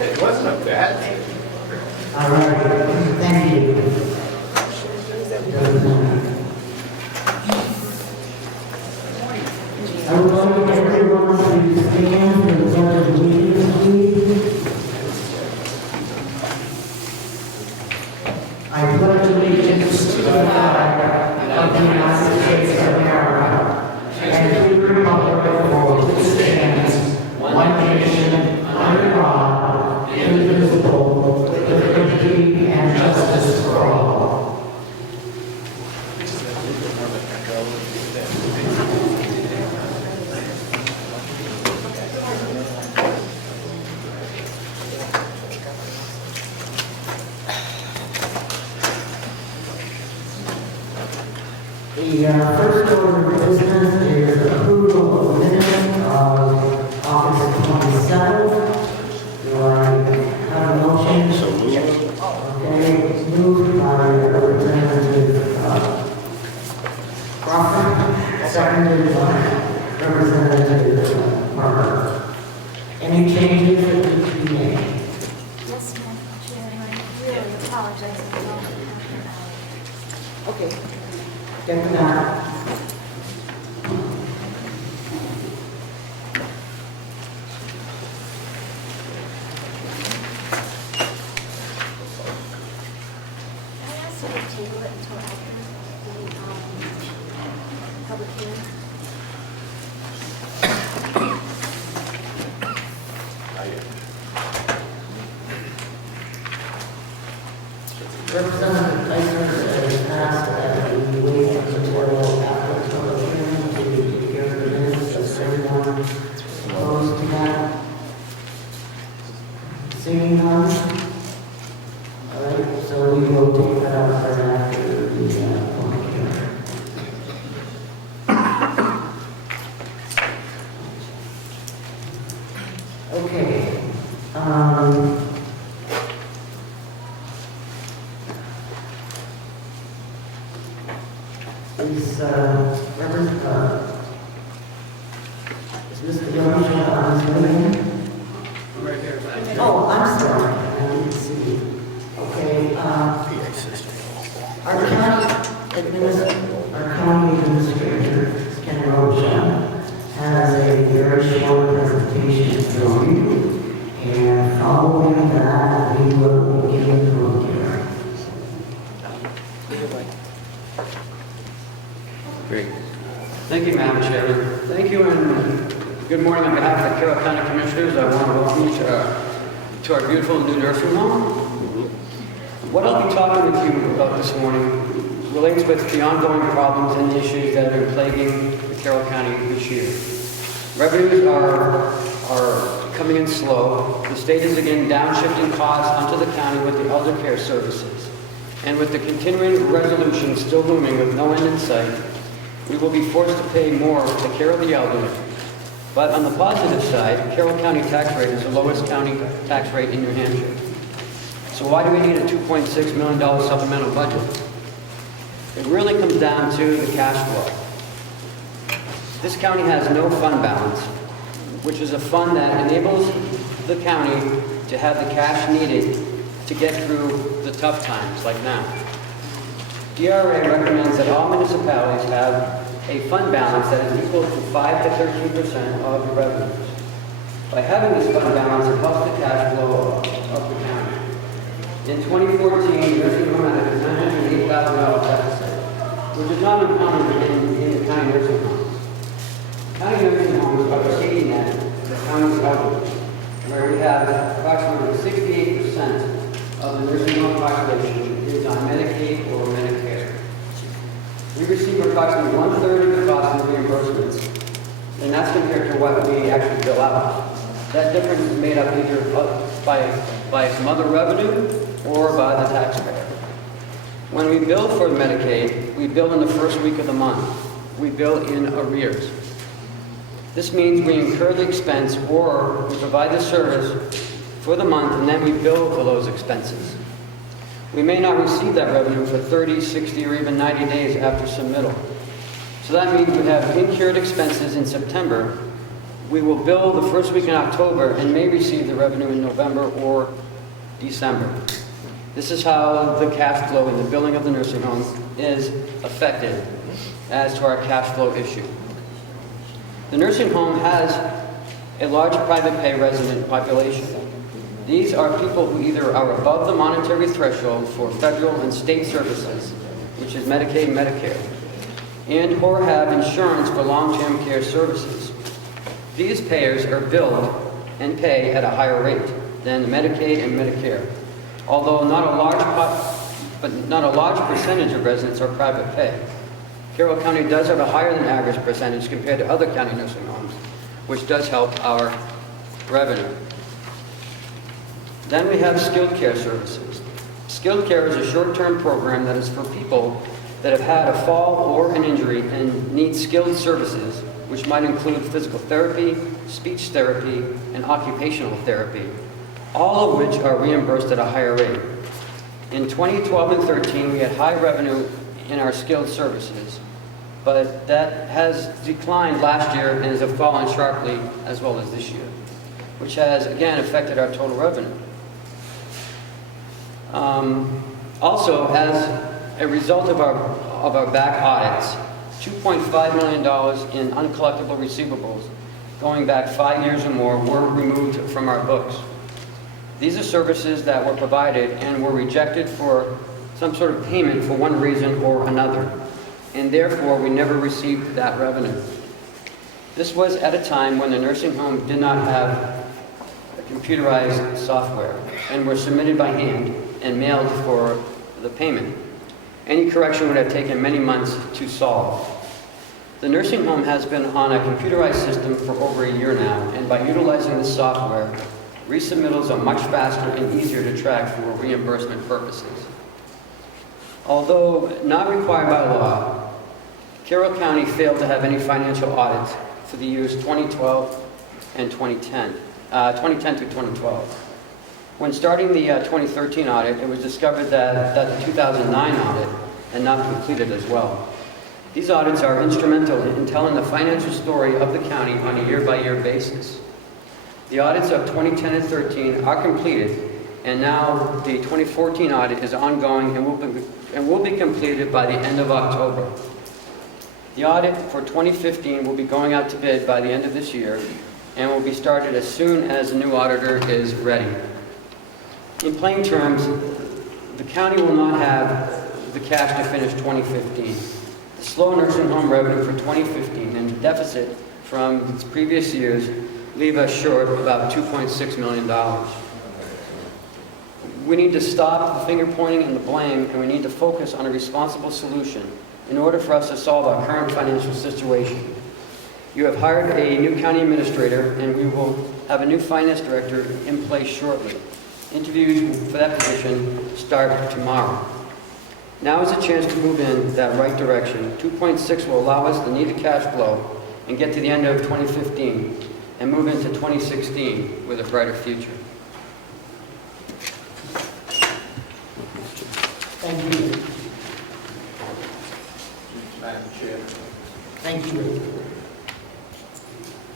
It wasn't a bad thing. All right, thank you. I would like everyone to stand for the pledge of allegiance, please. I pledge allegiance to the flag of the United States of America and to the republic for which it stands, one nation, under God, indivisible, with liberty and justice for all. The first order of business is approval of minutes of August 27th. Do I have a motion? So moved. Okay, moved by Representative Crawford, seconded by Representative Parker. Any changes that need to be made? Yes, Madam Chairman, I really apologize for the long Okay. Get to that. Can I ask you to table it until after the public hearing? Representative Tyson has asked that we wait until after the public hearing to hear the minutes. Is everyone opposed to that? Seeing none? All right, so we will take that up right after the public hearing. Okay. Is Mr. Jones on his way? Right here. Oh, I'm sorry, I didn't see. Okay, our county administrator, Ken Rocha, has a very short presentation for you, and following that, we will begin the public hearing. Great. Thank you, Madam Chairman. Thank you, and good morning on behalf of the Carroll County Commissioners. I want to welcome you to our beautiful new nursing home. What I'll be talking with you about this morning relates with the ongoing problems and issues that have been plaguing the Carroll County this year. Revenues are coming in slow. The state is again downshifting costs onto the county with the elder care services. And with the continuing resolution still looming with no end in sight, we will be forced to pay more to care of the elderly. But on the positive side, Carroll County tax rate is the lowest county tax rate in New Hampshire. So why do we need a $2.6 million supplemental budget? It really comes down to the cash flow. This county has no fund balance, which is a fund that enables the county to have the cash needed to get through the tough times like now. DRA recommends that all municipalities have a fund balance that is equal to 5 to 13% of the revenues. By having this fund balance, it helps the cash flow of the county. In 2014, nursing home had a $908,000 deficit, which is not uncommon in the county nursing homes. County nursing homes are exceeding that the county's elderly, where we have approximately 68% of the nursing home population is on Medicaid or Medicare. We receive approximately 1/3 of the cost of reimbursements, and that's compared to what we actually bill out. That difference is made up either by some other revenue or by the taxpayer. When we bill for Medicaid, we bill in the first week of the month. We bill in arrears. This means we incur the expense or we provide the service for the month and then we bill for those expenses. We may not receive that revenue for 30, 60, or even 90 days after submittal. So that means we have incurred expenses in September We will bill the first week in October and may receive the revenue in November or December. This is how the cash flow in the billing of the nursing home is affected as to our cash flow issue. The nursing home has a large private pay resident population. These are people who either are above the monetary threshold for federal and state services, which is Medicaid and Medicare, and or have insurance for long-term care services. These payers are billed and pay at a higher rate than Medicaid and Medicare, although not a large percentage of residents are private pay. Carroll County does have a higher than average percentage compared to other county nursing homes, which does help our revenue. Then we have skilled care services. Skilled care is a short-term program that is for people that have had a fall or an injury and need skilled services, which might include physical therapy, speech therapy, and occupational therapy, all of which are reimbursed at a higher rate. In 2012 and 13, we had high revenue in our skilled services, but that has declined last year and has fallen sharply as well as this year, which has again affected our total revenue. Also, as a result of our back audits, $2.5 million in uncollectible receivables going back 5 years or more were removed from our books. These are services that were provided and were rejected for some sort of payment for one reason or another, and therefore we never received that revenue. This was at a time when the nursing home did not have computerized software and were submitted by hand and mailed for the payment. Any correction would have taken many months to solve. The nursing home has been on a computerized system for over a year now, and by utilizing this software, resubmittals are much faster and easier to track for reimbursement purposes. Although not required by law, Carroll County failed to have any financial audits for the years 2012 and 2010 to 2012. When starting the 2013 audit, it was discovered that the 2009 audit had not completed as well. These audits are instrumental in telling the financial story of the county on a year-by-year basis. The audits of 2010 and 13 are completed, and now the 2014 audit is ongoing and will be completed by the end of October. The audit for 2015 will be going out to bid by the end of this year and will be started as soon as the new auditor is ready. In plain terms, the county will not have the cash to finish 2015. The slow nursing home revenue for 2015 and the deficit from its previous years leave us short of about $2.6 million. We need to stop the finger pointing and the blame, and we need to focus on a responsible solution in order for us to solve our current financial situation. You have hired a new county administrator, and we will have a new finance director in place shortly. Interviews for that position start tomorrow. Now is a chance to move in that right direction. 2.6 will allow us the needed cash flow and get to the end of 2015 and move into 2016 with a brighter future. Thank you. Madam Chair. Thank you.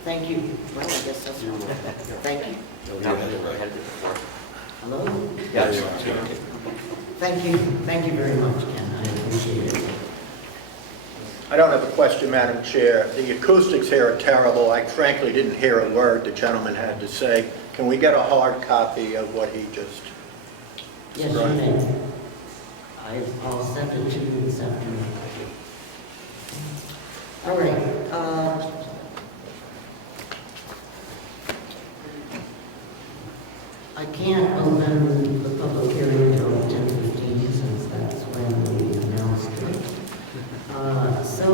Thank you. Well, I guess that's all. Thank you. Hello? Yes. Thank you. Thank you very much, Ken. I appreciate it. I don't have a question, Madam Chair. The acoustics here are terrible. I frankly didn't hear a word the gentleman had to say. Can we get a hard copy of what he just Yes, you described? may. I'll send it to you this afternoon. All right. I can't open the public hearing until 10:15 since that's when we announced it. So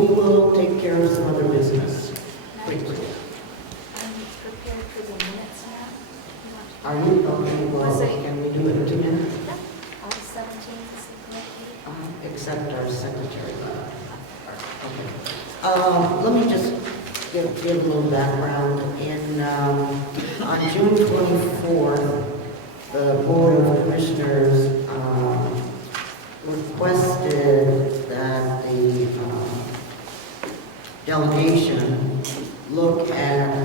we will take care of some other business quickly. I'm prepared for the minutes now. Are you? Okay, well, Was it- can we do it in 2 minutes? Yep. August 17th is the correct date. Except our secretary. Okay. Let me just give a little background. On June 24th, the Board of Commissioners requested that the delegation look at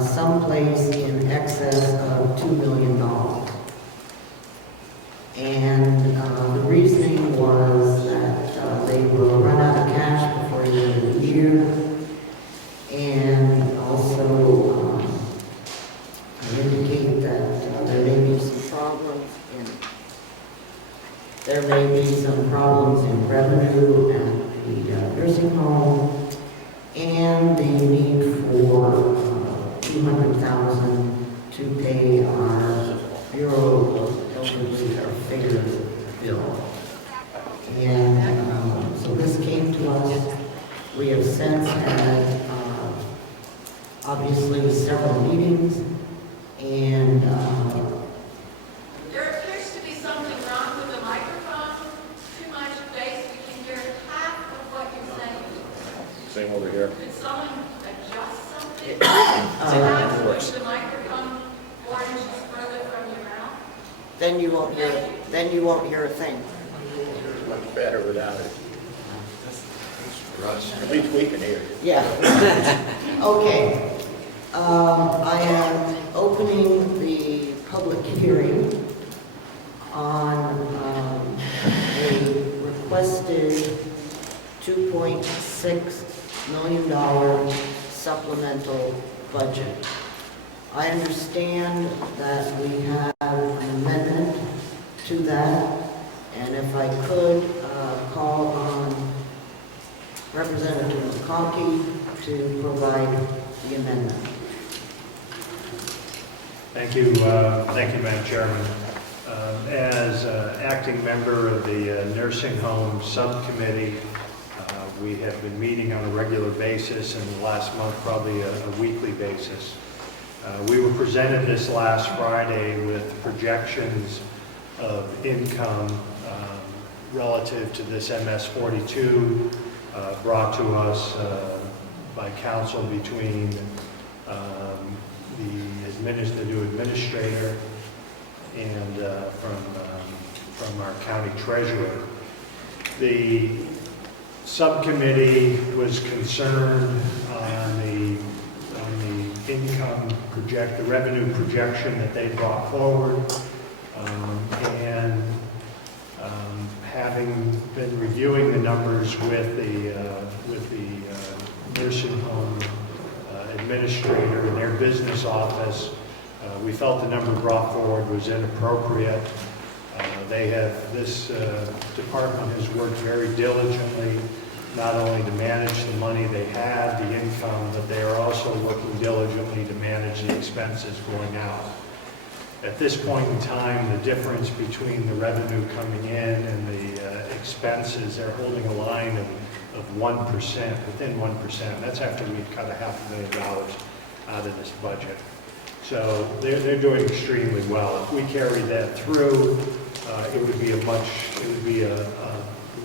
someplace in excess of $2 million. And the reasoning was that they will run out of cash before the end of the year. And also indicate that there may be some problems in revenue at the nursing home, and the need for $200,000 to pay our Bureau of Figures bill. And so this came to us. We have since had obviously several meetings, and there appears to be something wrong with the microphone. Too much bass. We can hear half of what you're saying. Same over here. Could someone adjust something? Perhaps push the microphone 4 inches further from your mouth? then you won't hear a thing. It's much better without it. At least we can hear you. Yeah. Okay. I am opening the public hearing on a requested $2.6 million supplemental budget. I understand that we have an amendment to that, and if I could call on Representative McConkey to provide the amendment. Thank you, Madam Chairman. As acting member of the Nursing Home Subcommittee, we have been meeting on a regular basis, and the last month probably a weekly basis. We were presented this last Friday with projections of income relative to this MS-42 brought to us by council between the new administrator and from our county treasurer. The subcommittee was concerned on the income the revenue projection that they brought forward, and having been reviewing the numbers with the nursing home administrator in their business office, we felt the number brought forward was inappropriate. This department has worked very diligently, not only to manage the money they had, the income, but they are also working diligently to manage the expenses going out. At this point in time, the difference between the revenue coming in and the expenses, they're holding a line of 1%, within 1%. That's after we've cut $500,000 out of this budget. So they're doing extremely well. If we carried that through, it would be a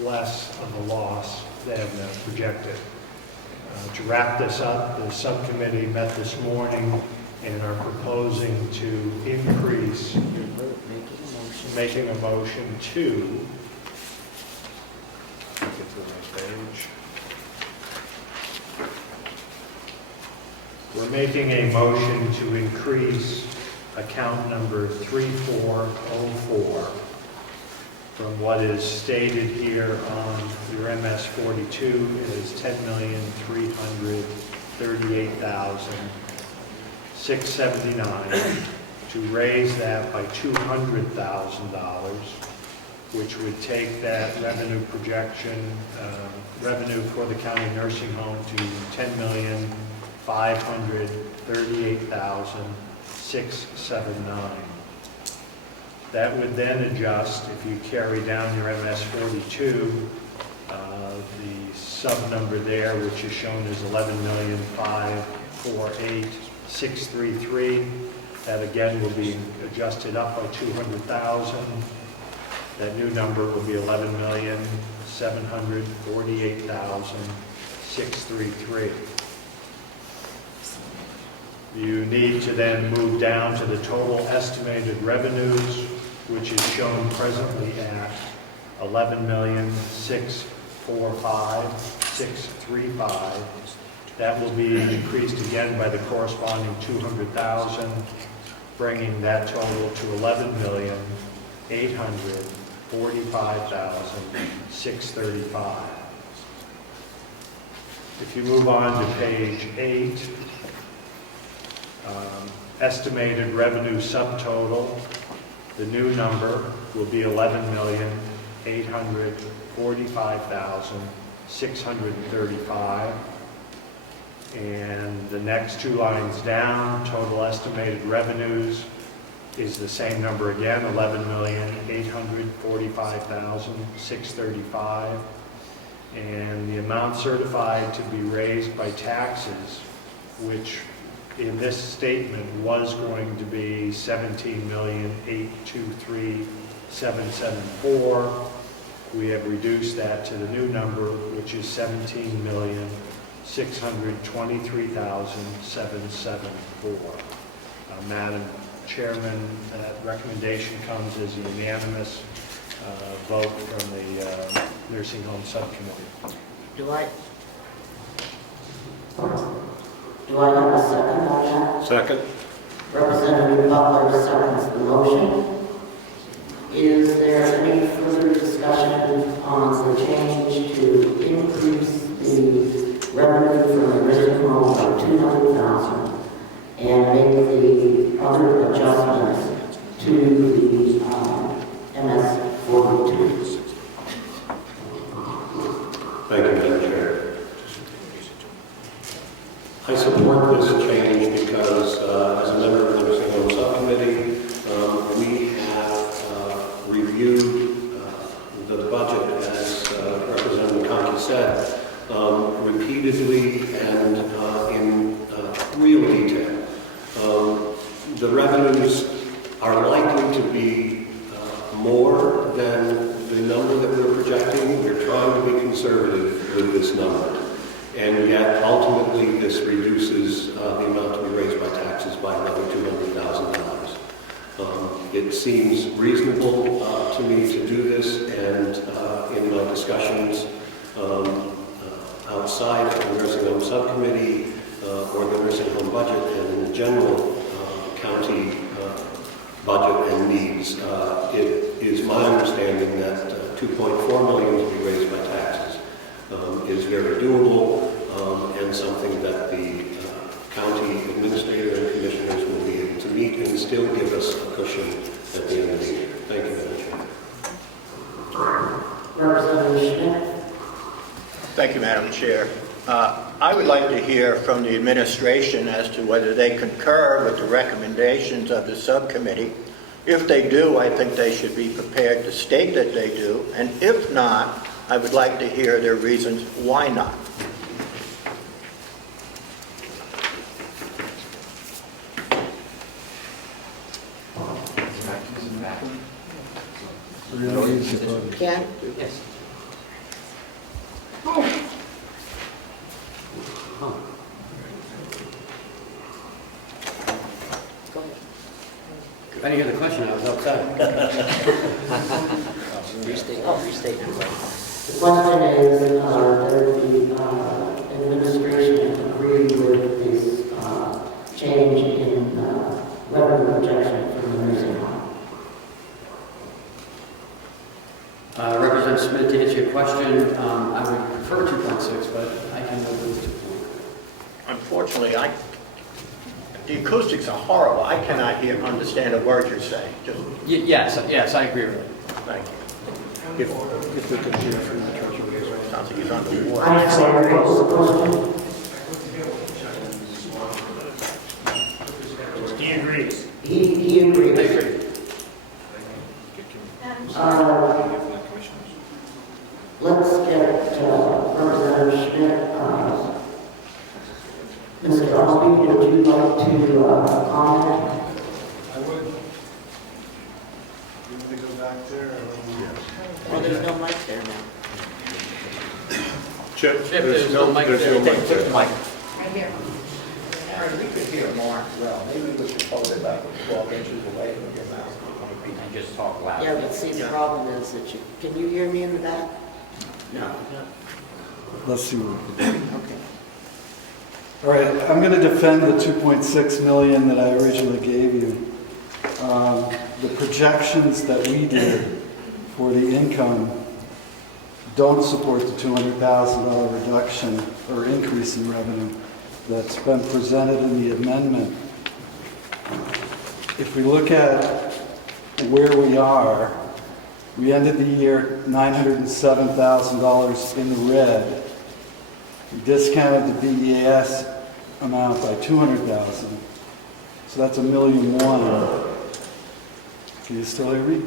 less of a loss than projected. To wrap this up, the subcommittee met this morning and are proposing to increase, making a motion to, get to the next page. We're making a motion to increase account number 3404 from what is stated here on your MS-42 is $10,338,679, to raise that by $200,000, which would take that revenue projection, revenue for the county nursing home to $10,538,679. That would then adjust, if you carry down your MS-42, the sub number there, which is shown as $11,548,633. That again will be adjusted up by $200,000. That new number will be $11,748,633. You need to then move down to the total estimated revenues, which is shown presently at $11,645,635, That will be increased again by the corresponding 200,000, bringing that total to 11,845,635. If you move on to page 8, estimated revenue subtotal, the new number will be 11,845,635. And the next two lines down, total estimated revenues is the same number again, 11,845,635. And the amount certified to be raised by taxes, which in this statement was going to be 17,823,774. We have reduced that to the new number, which is 17,623,774. Madam Chairman, that recommendation comes as a unanimous vote from the Nursing Home Subcommittee. Do I have a second on that? Second? Representative Butler seconds the motion. Is there any further discussion on the change to increase the revenue from the nursing home by 200,000 and make the other adjustments to the MS 42? Thank you, Madam Chair. I support this change because, as a member of the Nursing Home Subcommittee, we have reviewed the budget, as Representative Conkey said, repeatedly and in real detail. The revenues are likely to be more than the number that we're projecting. We're trying to be conservative with this number. And yet, ultimately, this reduces the amount to be raised by taxes by another $200,000. It seems reasonable to me to do this, and in my discussions outside of the Nursing Home Subcommittee or the nursing home budget and in the general county budget and needs, it is my understanding that $2.4 million to be raised by taxes is very doable and something that the county administrator and commissioners will be able to meet and still give us a cushion at the end of the year. Thank you, Madam Chair. Representative Schmidt? Thank you, Madam Chair. I would like to hear from the administration as to whether they concur with the recommendations of the subcommittee. If they do, I think they should be prepared to state that they do, and if not, I would like to hear their reasons why not. Ken? Yes. I didn't hear the question, I was outside. Restate your question. The question is, does the administration agree with this change in revenue projection from the nursing home? Representative Smith, to answer your question, I would prefer 2.6, but I can live with 2.4. Unfortunately, the acoustics are horrible. I cannot understand a word you're saying. Just Yes, I agree with it. thank you. If we could hear from the treasurer, it sounds like he's underwater. I'm sorry, what was the question? He agrees. He agrees. I agree. Madam Chair, Let's get Representative Schmidt. Mr. Ossipee, would you like to comment? I would. You want to go back there? Well, there's no mic there now. Chip, there's no mic there's there. no mic there. Right here. We could hear Mark well. Maybe we should hold it about 12 inches away from your mouth. And just talk loud. Yeah, but see, the problem is that can you hear me in the back? No. Let's see. Okay. All right, I'm going to defend the 2.6 million that I originally gave you. The projections that we did for the income don't support the $200,000 reduction or increase in revenue that's been presented in the amendment. If we look at where we are, we ended the year $907,000 in the red. We discounted the BEAS amount by $200,000, so that's $1.1 million. Can you still hear me?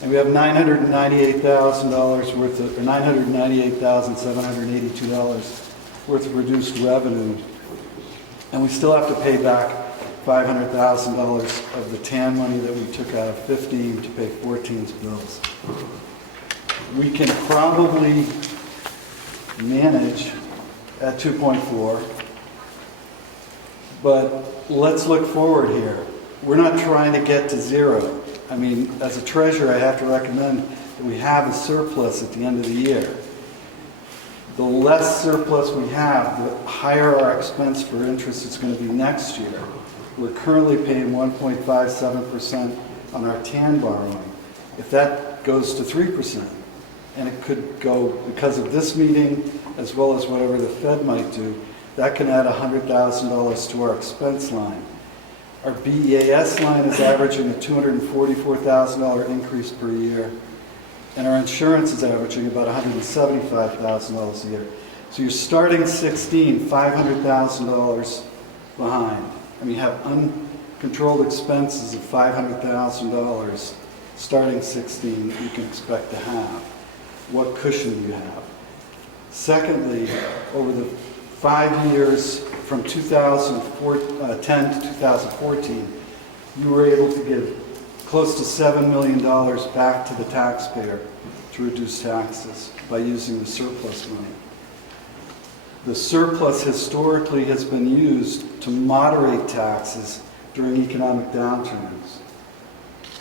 And we have $998,000 worth of, or $998,782 worth of reduced revenue, and we still have to pay back $500,000 of the TAN money that we took out of 15 to pay 14's bills. We can probably manage at 2.4, but let's look forward here. We're not trying to get to zero. I mean, as a treasurer, I have to recommend that we have a surplus at the end of the year. The less surplus we have, the higher our expense for interest is going to be next year. We're currently paying 1.57% on our TAN borrowing. If that goes to 3%, and it could go because of this meeting as well as whatever the Fed might do, that can add $100,000 to our expense line. Our BEAS line is averaging a $244,000 increase per year, and our insurance is averaging about $175,000 a year. So you're starting 16, $500,000 behind. I mean, you have uncontrolled expenses of $500,000 starting 16 you can expect to have. What cushion do you have? Secondly, over the 5 years from 2010 to 2014, you were able to give close to $7 million back to the taxpayer to reduce taxes by using the surplus money. The surplus historically has been used to moderate taxes during economic downturns.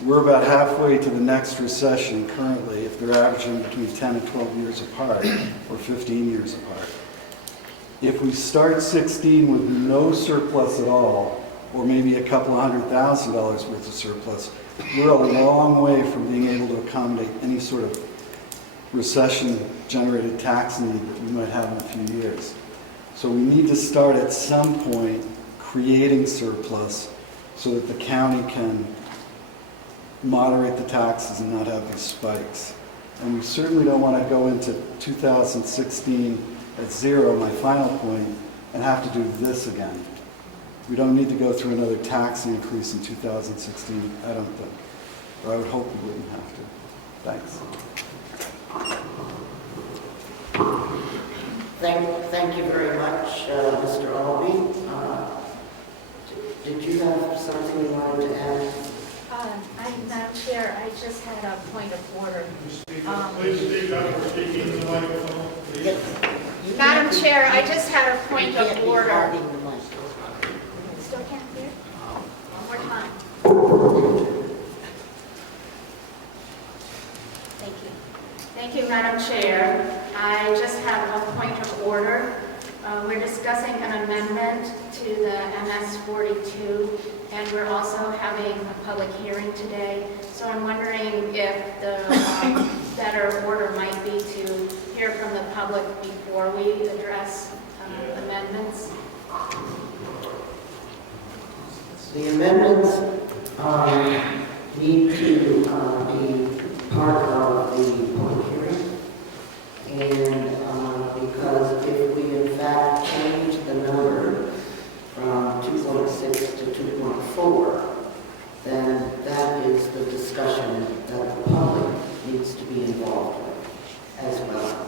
We're about halfway to the next recession currently, if they're averaging between 10 and 12 years apart, or 15 years apart. If we start 16 with no surplus at all, or maybe a couple $100,000 worth of surplus, we're a long way from being able to accommodate any sort of recession-generated tax need that we might have in a few years. So we need to start at some point creating surplus so that the county can moderate the taxes and not have these spikes. And we certainly don't want to go into 2016 at zero, my final point, and have to do this again. We don't need to go through another tax increase in 2016, I don't think. Or I would hope we wouldn't have to. Thanks. Thank you very much, Mr. Albee. Did you have something you wanted to add? Madam Chair, I just had a point of order. Please speak up or speak into the microphone. Madam Chair, I just had a point You can't of be order. holding the mic. Still can't hear? One more time. Thank you. Thank you, Madam Chair. I just have a point of order. We're discussing an amendment to the MS 42, and we're also having a public hearing today. So I'm wondering if the better order might be to hear from the public before we address amendments. The amendments need to be part of the public hearing. And because if we in fact change the number from 2.6 to 2.4, then that is the discussion that the public needs to be involved with as well.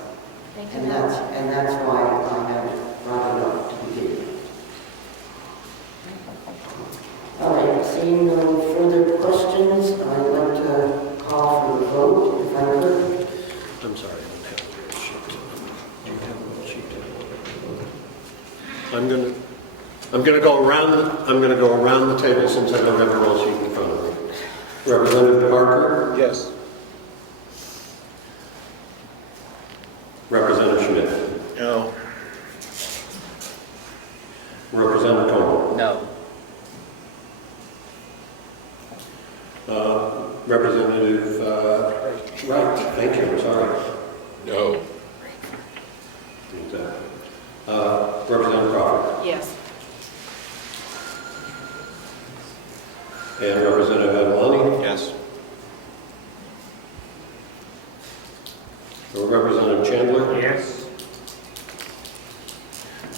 Thank you. And that's why I have brought it up to begin with. All right, seeing no further questions, I'd like to call for the vote, if I could. I'm sorry, I don't have the sheet. Do you have the sheet? I'm going to go around the table since I don't have a roll sheet in front of me. Representative Parker? Yes. Representative Schmidt? No. No. Representative Wright, thank you, I'm sorry. No. Exactly. Representative Crawford. Yes. And Representative Avaloni. Yes. Representative Chandler. Yes.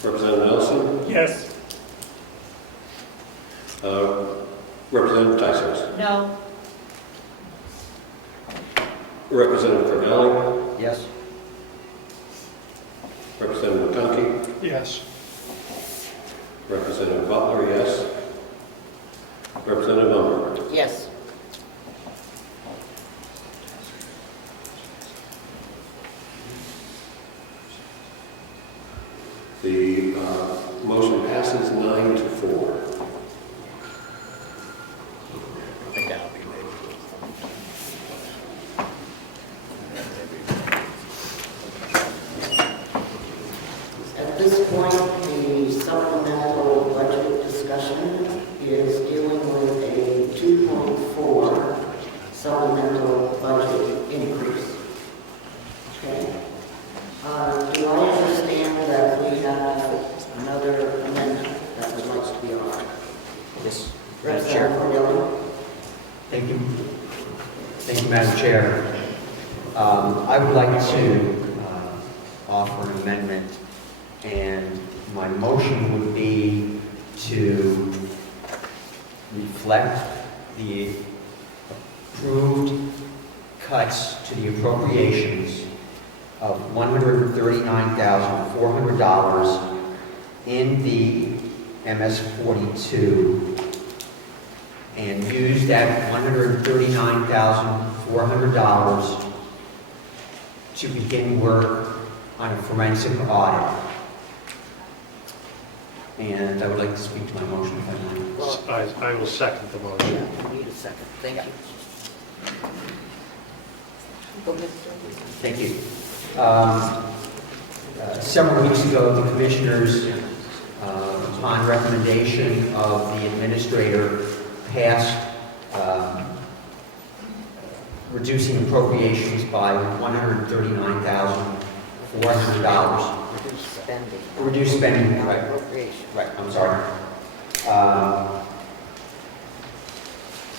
Representative Nelson. Yes. Representative Tysers. No. Representative Carroll. Yes. Representative McConkey. Yes. Representative Butler, yes. Representative Umber. Yes. The motion passes 9-4. I think that'll be maybe. At this point, the supplemental budget discussion is dealing with a 2.4 supplemental budget increase. Okay. Do I understand that we have another amendment that would like to be offered? Yes, Madam Chair. Representative Cornelius? Thank you. Thank you, Madam Chair. I would like to offer an amendment, and my motion would be to reflect the approved cuts to the appropriations of $139,400 in the MS-42 and use that $139,400 to begin work on a forensic audit. And I would like to speak to my motion if I might. I will second the motion. Yeah, we need a second. Thank you. Go ahead, sir. Thank you. Several weeks ago, the commissioners, upon recommendation of the administrator, passed reducing appropriations by $139,400. Reduce spending. Reduce spending, Not right. appropriation. Right, I'm sorry.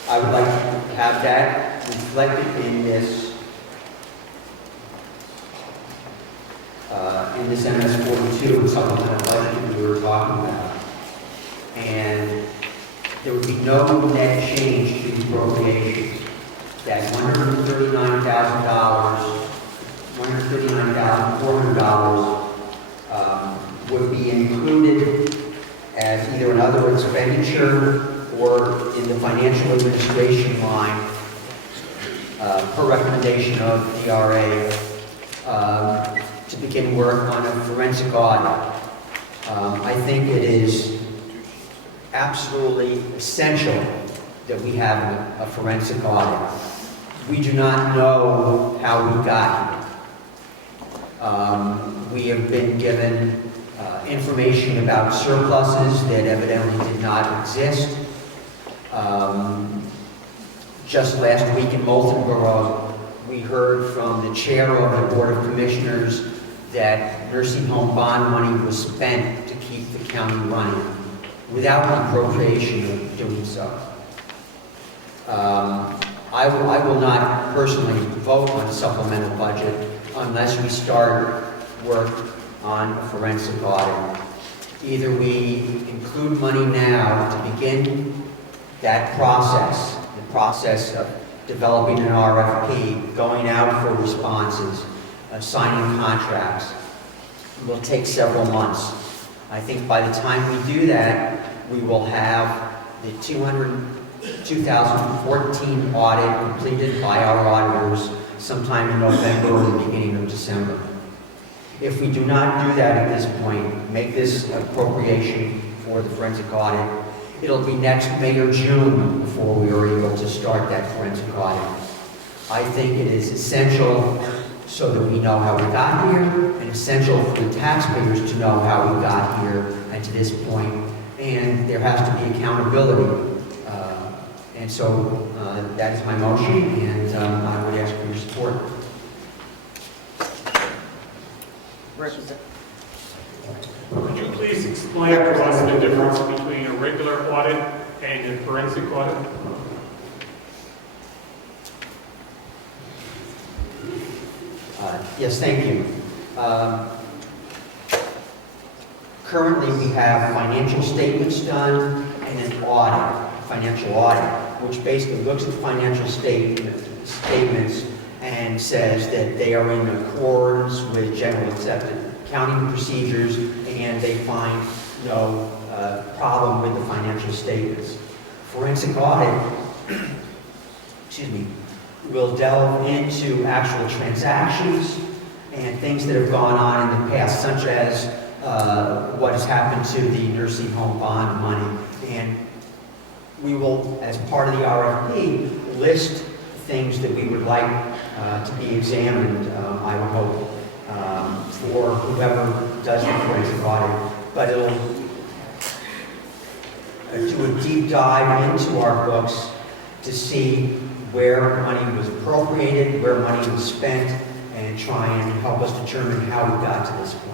I would like to have that reflected in this MS-42 supplemental budget that we were talking about. And there would be no net change to the appropriations. That $139,400 would be included as either another expenditure or in the financial administration line per recommendation of DRA to begin work on a forensic audit. I think it is absolutely essential that we have a forensic audit. We do not know how we got here. We have been given information about surpluses that evidently did not exist. Just last week in Moultonborough, we heard from the chair of the Board of Commissioners that nursing home bond money was spent to keep the county running without the appropriation of doing so. I will not personally vote on a supplemental budget unless we start work on a forensic audit. Either we include money now to begin that process, the process of developing an RFP, going out for responses, signing contracts. It will take several months. I think by the time we do that, we will have the 2014 audit completed by our auditors sometime in November or the beginning of December. If we do not do that at this point, make this appropriation for the forensic audit, it'll be next May or June before we are able to start that forensic audit. I think it is essential so that we know how we got here, and essential for the taxpayers to know how we got here and to this point, and there has to be accountability. And so that is my motion, and I would ask for your support. Could you please explain to us the difference between a regular audit and a forensic audit? Yes, thank you. Currently, we have financial statements done and an audit, financial audit, which basically looks at financial statements and says that they are in accordance with general accepted accounting procedures, and they find no problem with the financial statements. Forensic audit, excuse me, will delve into actual transactions and things that have gone on in the past, such as what has happened to the nursing home bond money. And we will, as part of the RFP, list things that we would like to be examined, I would hope, for whoever does the forensic audit. But it'll do a deep dive into our books to see where money was appropriated, where money was spent, and try and help us determine how we got to this point.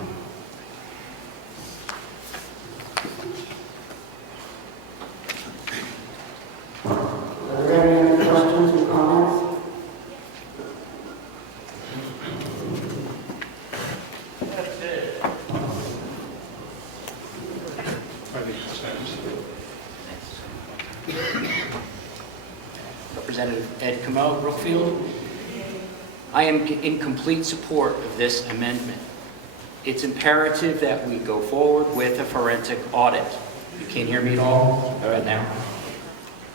Are there any other questions or comments? Representative Ed Comeau, Brookfield. I am in complete support of this amendment. It's imperative that we go forward with a forensic audit. You can't hear me at all right now?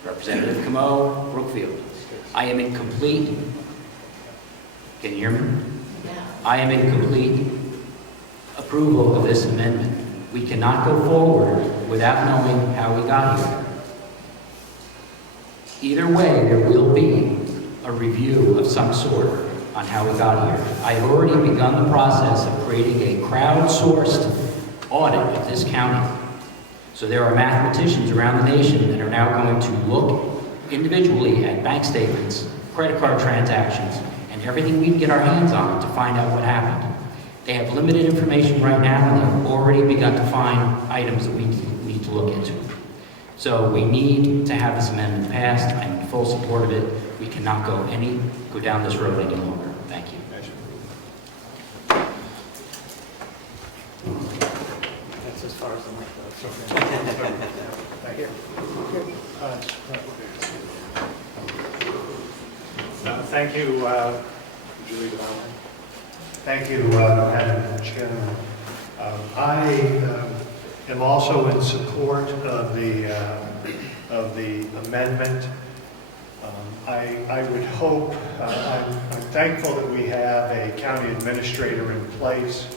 Representative Comeau, Brookfield. I am in complete, can you hear me? I am in complete approval of this amendment. We cannot go forward without knowing how we got here. Either way, there will be a review of some sort on how we got here. I have already begun the process of creating a crowdsourced audit of this county. So there are mathematicians around the nation that are now going to look individually at bank statements, credit card transactions, and everything we can get our hands on to find out what happened. They have limited information right now, and they've already begun to find items that we need to look into. So we need to have this amendment passed. I'm in full support of it. We cannot go down this road any longer. Thank you. That's as far as the mic goes. Thank you. Thank you. Would you leave it on? Thank you, Madam Chairman. I am also in support of the amendment. I would hope, I'm thankful that we have a county administrator in place.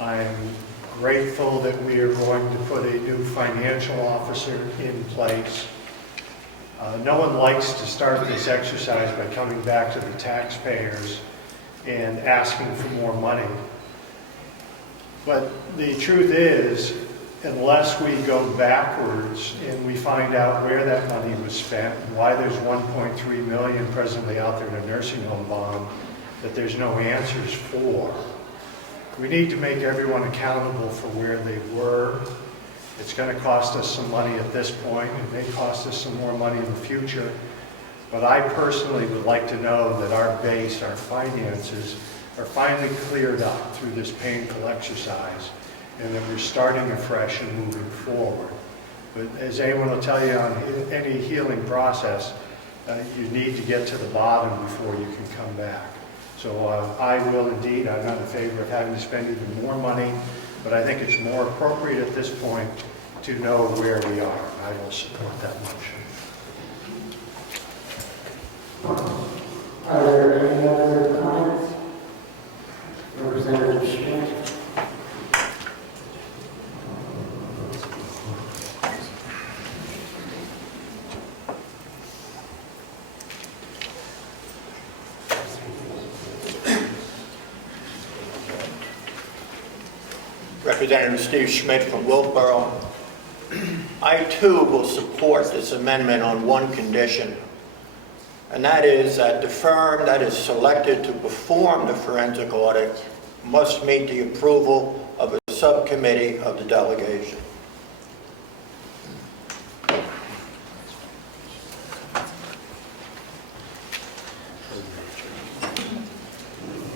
I'm grateful that we are going to put a new financial officer in place. No one likes to start this exercise by coming back to the taxpayers and asking for more money. But the truth is, unless we go backwards and we find out where that money was spent, and why there's 1.3 million presently out there in a nursing home bond that there's no answers for, we need to make everyone accountable for where they were. It's going to cost us some money at this point. It may cost us some more money in the future. But I personally would like to know that our base, our finances, are finally cleared up through this painful exercise, and that we're starting afresh and moving forward. But as anyone will tell you on any healing process, you need to get to the bottom before you can come back. So I will indeed, I'm not in favor of having to spend even more money, but I think it's more appropriate at this point to know where we are. I will support that motion. Are there any other comments? Representative Schmidt? Representative Steve Schmidt from Wilkesboro. I too will support this amendment on one condition, and that is that the firm that is selected to perform the forensic audit must meet the approval of a subcommittee of the delegation.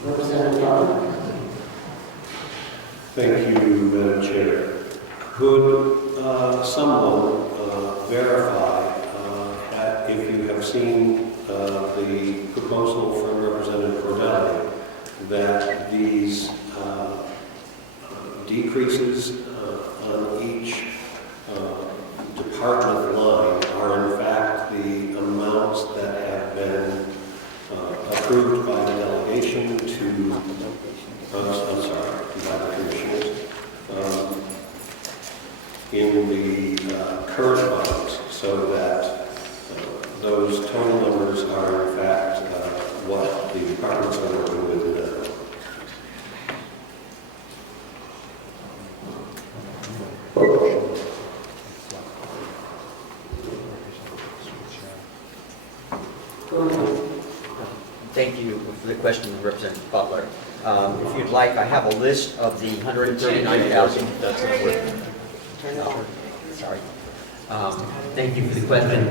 Representative Carroll. Thank you, Madam Chair. Could someone verify if you have seen the proposal from Representative Cordelli that these decreases on each department line are in fact the amounts that have been approved by the delegation to, I'm sorry, by the commissioners, in the current budgets, so that those total numbers are in fact what the departments are working with now. Thank you for the question, Representative Butler. If you'd like, I have a list of the 139,000. That's not working. No, sorry. Thank you for the question.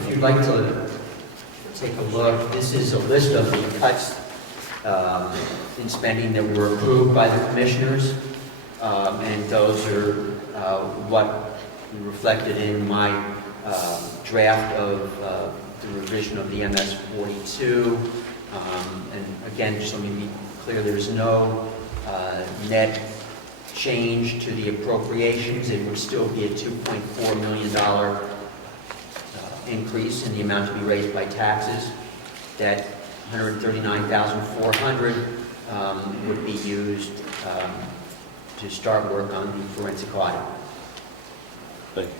If you'd like to take a look, this is a list of the cuts in spending that were approved by the commissioners, and those are what reflected in my draft of the revision of the MS 42. And again, just let me be clear, there's no net change to the appropriations. It would still be a $2.4 million increase in the amount to be raised by taxes. That $139,400 would be used to start work on the forensic audit. Thank you.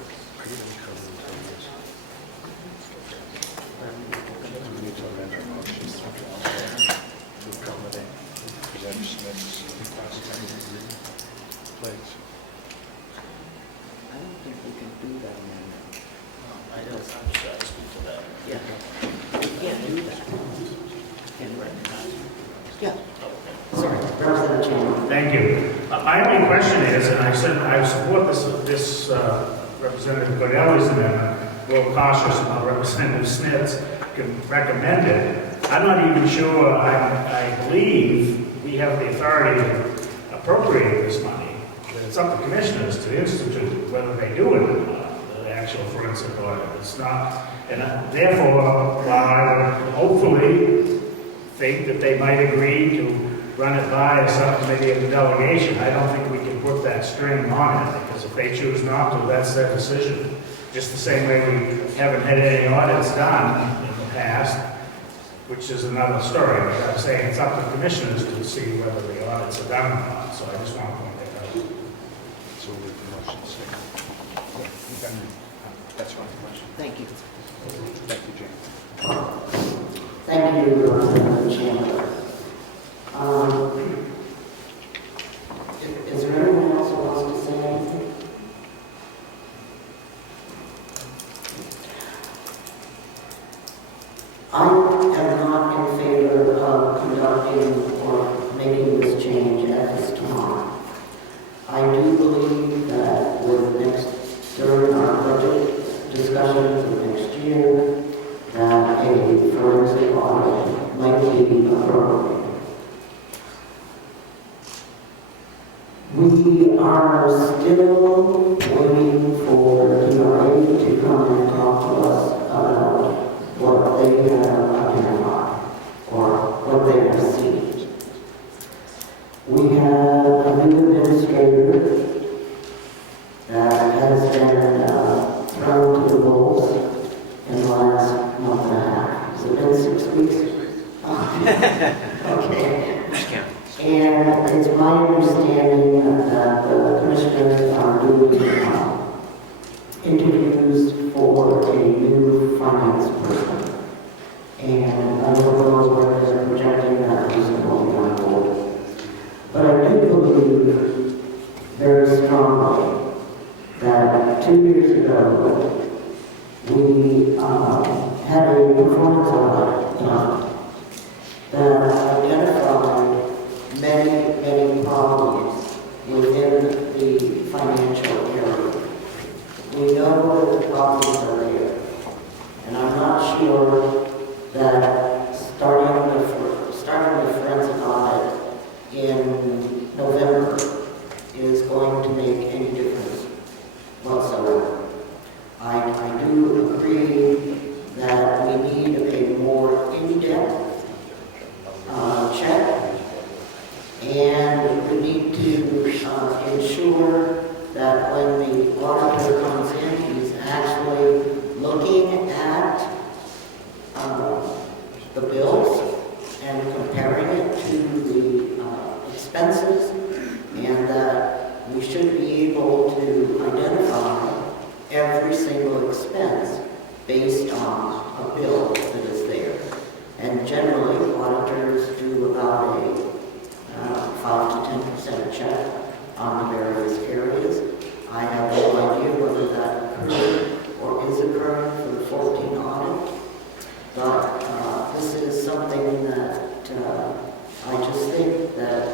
I don't think we can do that amendment. I know, I'm sure I speak to that. Yeah, we can't do that. Can't recognize it. Yeah. Sorry, Representative Chandler. Thank you. My only question is, and I said I support this Representative Cordelli's amendment, a little cautious about Representative Smith's recommended. I'm not even sure, I believe we have the authority to appropriate this money. It's up to commissioners to institute whether they do it or not, the actual forensic audit. It's not, and therefore, while I would hopefully think that they might agree to run it by a subcommittee of the delegation, I don't think we can put that string on it, because if they choose not to, that's their decision. Just the same way we haven't had any audits done in the past, which is another story. But I'm saying it's up to commissioners to see whether the audits are done or not, so I just want to point that out. So with the motion second. That's my question. Thank you. Thank you, James. Thank you, Representative Chandler. Is there anyone else who wants to say anything? I am not in favor of conducting or making this change at this time. I do believe that during our budget discussions of next year, that a forensic audit might be appropriate. We are still waiting for the DRA to come and talk to us about what they have identified or what they have seen. We have a new administrator that has been thrown to the wolves in the last month and a half. Has it been 6 weeks? Okay. And it's my understanding that the commissioners are doing interviews for a new finance person. And I don't know whether they're projecting that person will be on board. But I do believe very strongly that 2 years Railroad, we had a performance audit done that identified many problems within the financial area. We know that the problems are there, and I'm not sure that starting the forensic audit in November is going to make any difference whatsoever. I do agree that we need a more in-depth check, and we need to ensure that when the auditor comes in, he's actually looking at the bills and comparing it to the expenses, and that we should be able to identify every single expense based on a bill that is there. And generally, auditors do about a 5 to 10% check on the various areas. I have no idea whether that occurred or is occurring for the 14 audit, but this is something that I just think that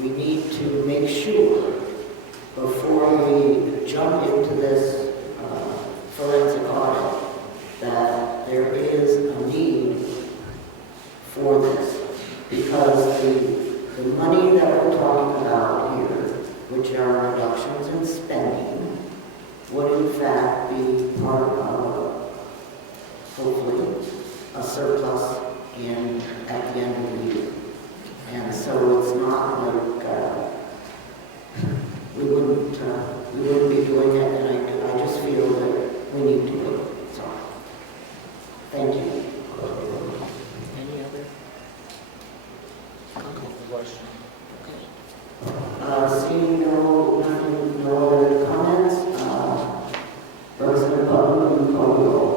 we need to make sure before we jump into this forensic audit that there is a need for this, because the money that we're talking about here, which are reductions in spending, would in fact be part of, hopefully, a surplus at the end of the year. And so it's not like we wouldn't be doing it, and I just feel that we need to do it. So, thank you. Any other question? Seeing no other comments, President Butler, will you call the roll?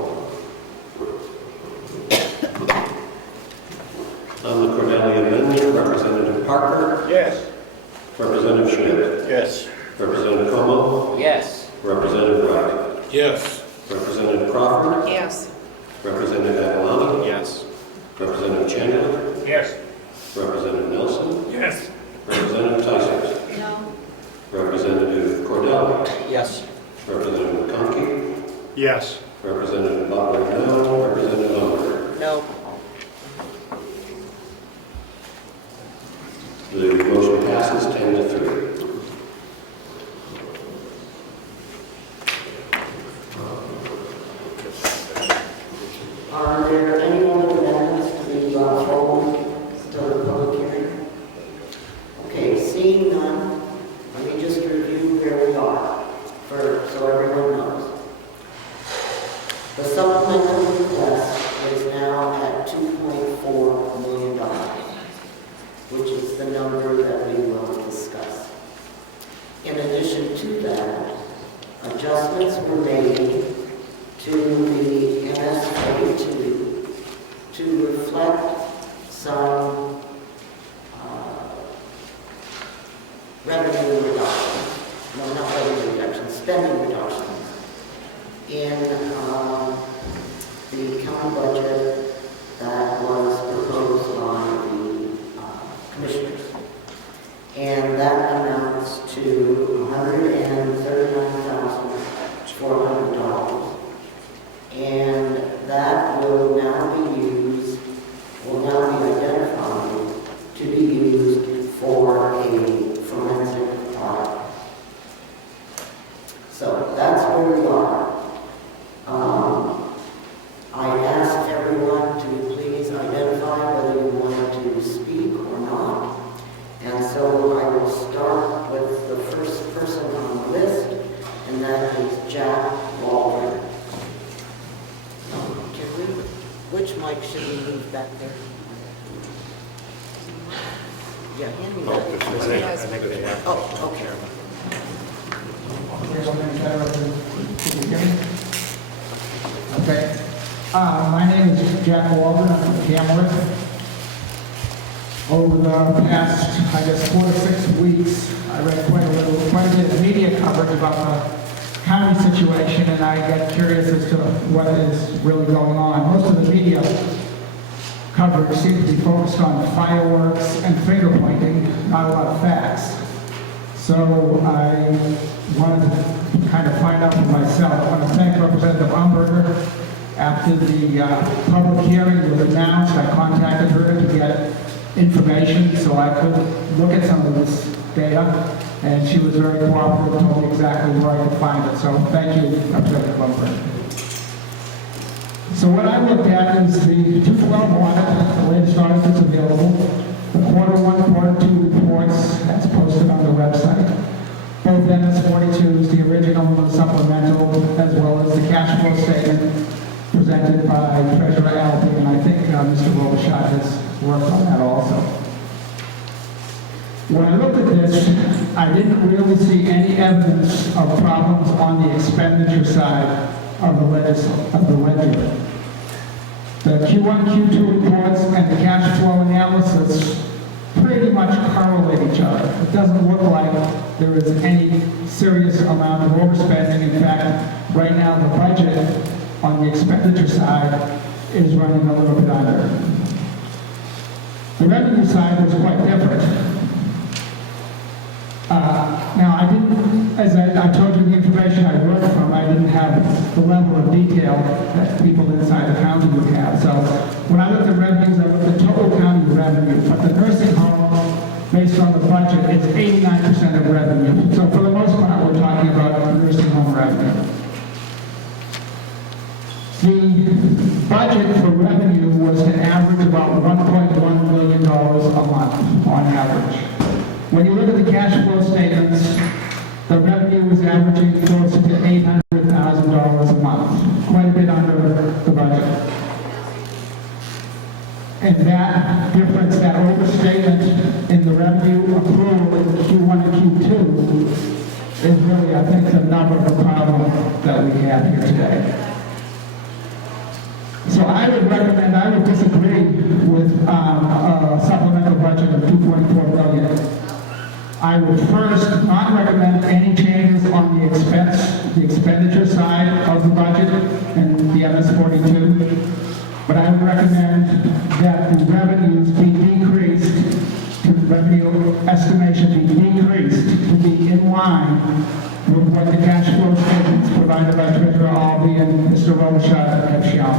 On the Cornelia amendment, Representative Parker, Yes. Representative Schmidt, Yes. Representative Comeau, Yes. Representative Wright, Yes. Representative Crawford, Yes. Representative Avalon, Yes. Representative Chandler, Yes. Representative Nelson, Yes. Representative Tyson, No. Representative Cordell, Yes. Representative McConkey, Yes. Representative Butler, no. Representative Umber. No. The motion passes 10-3. Are there any other amendments to be brought forward to the public hearing? Okay, seeing none, let me just review where we are, so everyone knows. The supplemental request is now at $2.4 million, which is the number that we will discuss. In addition to that, adjustments were made to the MS-42 to reflect some revenue reduction, no, not revenue reduction, spending reductions in the county budget that was proposed by the commissioners. And that amounts to $139,400. And that will now be identified to be used for a forensic audit. So that's where we are. I asked everyone to please identify whether you wanted to speak or not. And so I will start with the first person on the list, and that is Jack Waldron. Which mic should we move back there? Yeah, hand me that. Oh, okay. Okay. My name is Jack Waldron. I'm from Camworth. Over the past, 4 to 6 weeks, I read quite a bit of media coverage about the county situation, and I got curious as to what is really going on. Most of the media coverage seems to be focused on fireworks and finger pointing, not a lot of facts. So I wanted to kind of find out for myself. I want to thank Representative Umberger. After the public hearing was announced, I contacted her to get information so I could look at some of this data, and she was very cooperative, told me exactly where I could find it. So thank you, Representative Umberger. So what I looked at is the 2012 audit, the latest audit that's available, the Q1, Q2 reports that's posted on the website, both MS-42s, the original and the supplemental, as well as the cash flow statement presented by Treasurer Albee, and I think Mr. Robichaud has worked on that also. When I looked at this, I didn't really see any evidence of problems on the expenditure side of the ledger. The Q1, Q2 reports and the cash flow analysis pretty much correlate each other. It doesn't look like there is any serious amount of overspending. In fact, right now the budget on the expenditure side is running a little bit under. The revenue side was quite different. Now, I didn't, as I told you the information I worked from, I didn't have the level of detail that people inside the county would have. So when I looked at revenues, I looked at total county revenue, but the nursing home, based on the budget, is 89% of revenue. So for the most part, we're talking about nursing home revenue. The budget for revenue was to average about $1.1 million a month on average. When you look at the cash flow statements, the revenue was averaging close to $800,000 a month, quite a bit under the budget. And that difference, that overstatement in the revenue accrual in Q1 and Q2 is really, I think, the number of the problem that we have here today. So I would recommend, I would disagree with a supplemental budget of $2.4 billion. I would first not recommend any changes on the expenditure side of the budget and the MS-42, but I would recommend that the revenues be decreased, the revenue estimation be decreased to be in line with what the cash flow statements provided by Treasurer Albee and Mr. Robichaud have shown.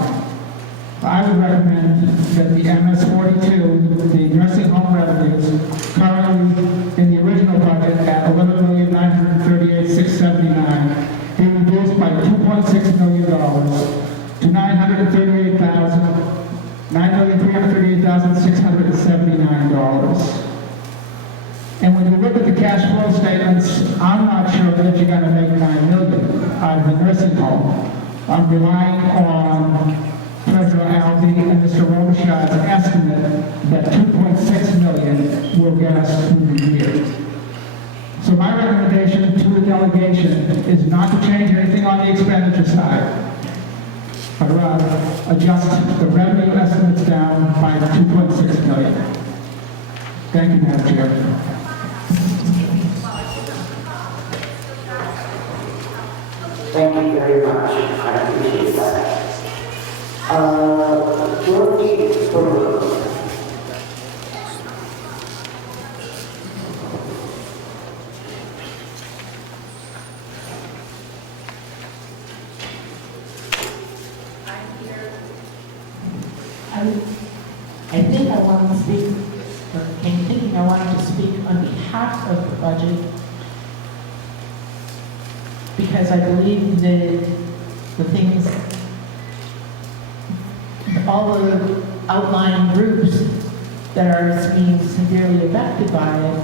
I would recommend that the MS-42, the nursing home revenues, currently in the original budget at $11,938,679, be reduced by $2.6 million to $9,338,679. And when you look at the cash flow statements, I'm not sure that you're going to make $9 million out of the nursing home. I'm relying on Treasurer Albee and Mr. Robichaud's estimate that $2.6 million will get us through the year. So my recommendation to the delegation is not to change anything on the expenditure side, but rather adjust the revenue estimates down by $2.6 million. Thank you, Madam Chair. Thank you very much. I appreciate that. George Burrow. I think I want to speak, or came thinking I wanted to speak on behalf of the budget, because I believe that the things, all the outlying groups that are being severely affected by it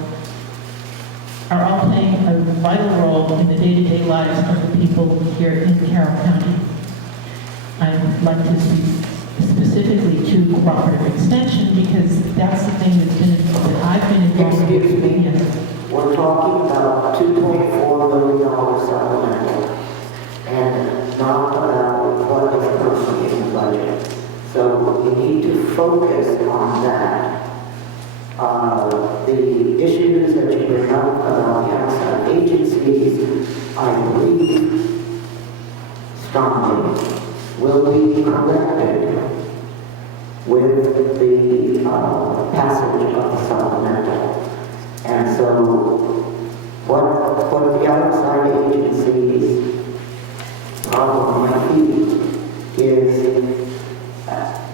are all playing a vital role in the day-to-day lives of the people here in Carroll County. I'd like to speak specifically to cooperative extension, because that's the thing that I've been involved with. Excuse me, we're talking about $2.4 million supplemental, and not about what is currently in the budget. So we need to focus on that. The issues that you bring up about the outside agencies, I believe strongly, will be corrected with the passage of the supplemental. And so what the outside agencies problem might be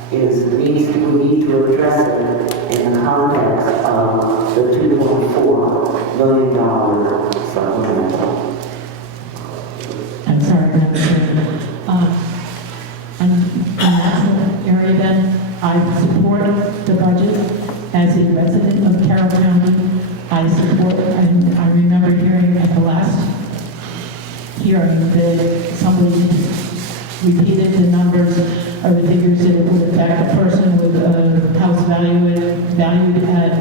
we need to address it in the context of the $2.4 million supplemental. I'm sorry, Madam Chair. In that area then, I support the budget as a resident of Carroll County. I support, and I remember hearing at the last hearing that somebody repeated the numbers or the figures that it would affect a person with a house valued at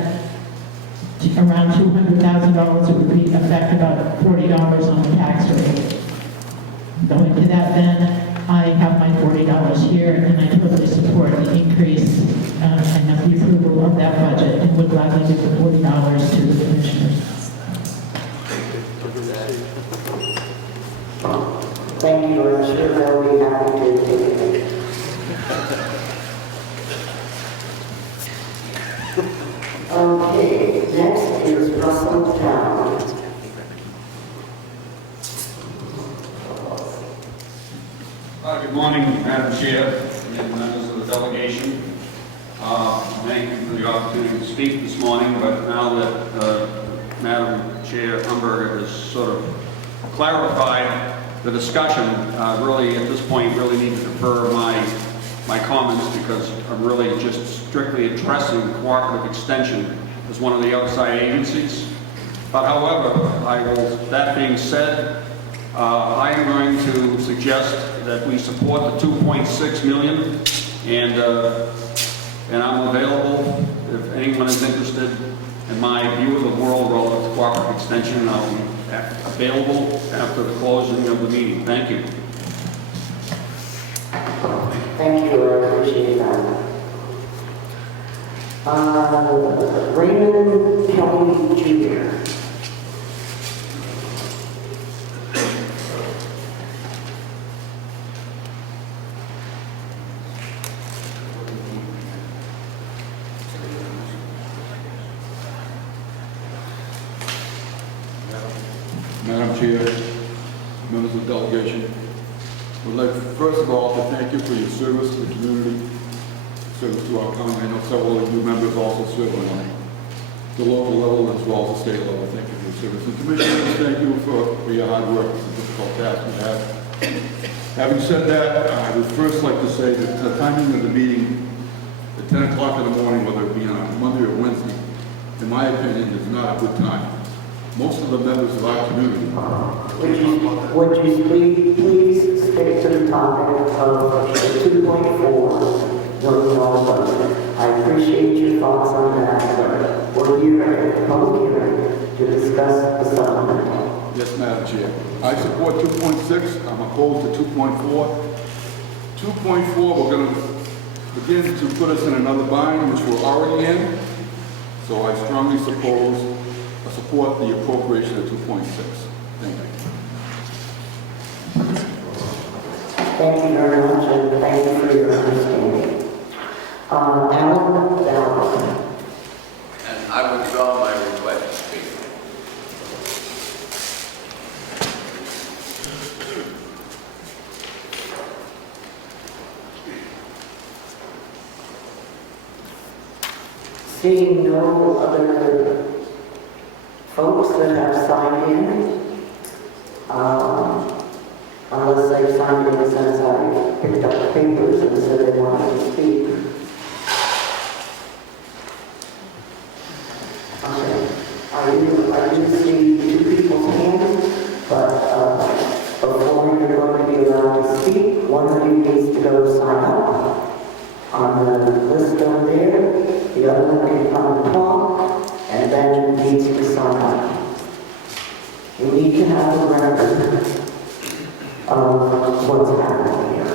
around $200,000. It would be affect about $40 on the tax rate. Going to that then, I have my $40 here, and I totally support the increase and have the approval of that budget, and would gladly give the $40 to the commissioners. Thank you, I'm sure they'll be happy to take it. Okay, next is Russell Town. Good morning, Madam Chair and members of the delegation. Thank you for the opportunity to speak this morning, but now that Madam Chair Umberger has sort of clarified the discussion, really at this point really need to defer my comments because I'm really just strictly addressing cooperative extension as one of the outside agencies. But however, that being said, I am going to suggest that we support the 2.6 million, and I'm available if anyone is interested in my view of the world relative to cooperative extension. I'll be available after the closing of the meeting. Thank you. Thank you, I appreciate that. Raymond Kelly Jr. Madam Chair, members of the delegation, I would like first of all to thank you for your service to the community, service to our county. I know several of you members also serve on the local level as well as the state level. Thank you for your service. And commissioners, thank you for your hard work. It's a difficult task we have. Having said that, I would first like to say that the timing of the meeting at 10 o'clock in the morning, whether it be on Monday or Wednesday, in my opinion, is not a good time. Most of the members of our community. Would you please stick to the topic of the $2.4 million budget? I appreciate your thoughts on that, but we're here at the public hearing to discuss the supplemental. Yes, Madam Chair. I support 2.6. I'm opposed to 2.4. 2.4, we're going to begin to put us in another bind, which we're already in. So I strongly support the appropriation of 2.6. Thank you. Thank you very much, and thank you for your understanding. Alan Bell. And I withdraw my request to speak. Seeing no other folks that have signed in, unless they've signed in since I picked up the papers and said they wanted to speak. Okay. I do see 2 people's hands, but before you're going to be allowed to speak, one of you needs to go sign up on the list over there. The other one can come and talk, and then needs to sign up. We need to have a record of what's happening here.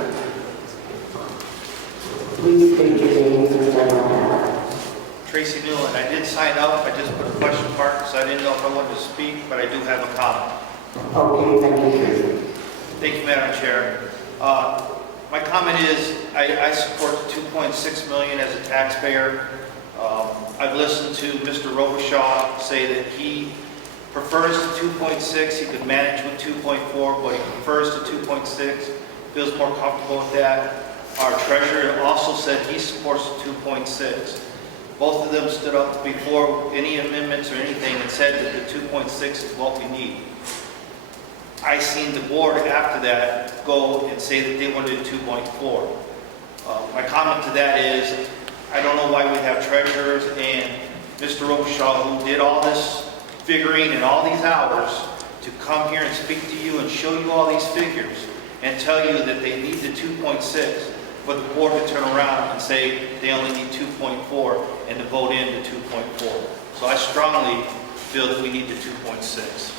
Please state your names and then I'll have it. Tracy Newland, I did sign up, I just put a question mark because I didn't know if I wanted to speak, but I do have a comment. Okay, thank you, Tracy. Thank you, Madam Chair. My comment is, I support the 2.6 million as a taxpayer. I've listened to Mr. Robichaud say that he prefers the 2.6. He could manage with 2.4, but he prefers the 2.6. Feels more comfortable with that. Our treasurer also said he supports the 2.6. Both of them stood up before any amendments or anything and said that the 2.6 is what we need. I seen the board after that go and say that they wanted 2.4. My comment to that is, I don't know why we have treasurers and Mr. Robichaud, who did all this figuring and all these hours, to come here and speak to you and show you all these figures and tell you that they need the 2.6, for the board to turn around and say they only need 2.4 and to vote in the 2.4. So I strongly feel that we need the 2.6.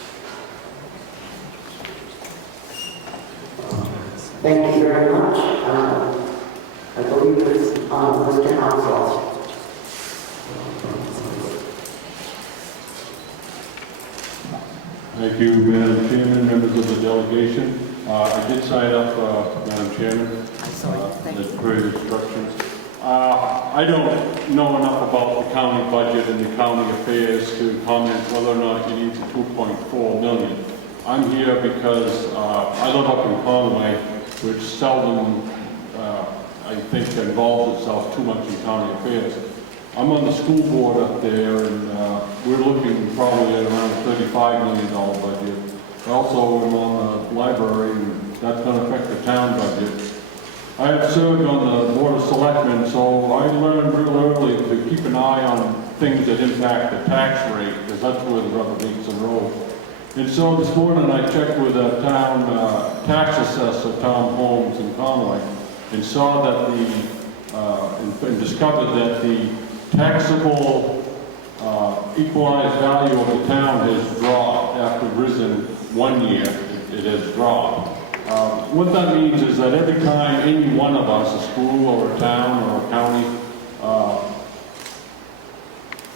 Thank you very much. I believe it's Mr. Council. Thank you, Madam Chairman, members of the delegation. I did sign up, Madam Chairman, as per your instructions. I don't know enough about the county budget and the county affairs to comment whether or not you need the 2.4 million. I'm here because I live up in Conway, which seldom, I think, involves itself too much in county affairs. I'm on the school board up there, and we're looking probably at around a $35 million budget. Also, I'm on the library, and that's going to affect the town budget. I have served on the Board of Selectmen, so I learned real early to keep an eye on things that impact the tax rate, because that's where the rubber meets the road. And so this morning I checked with a town tax assessor, Tom Holmes in Conway, and saw that and discovered that the taxable equalized value of the town has dropped after risen 1 year. It has dropped. What that means is that every time any one of us, a school or a town or a county,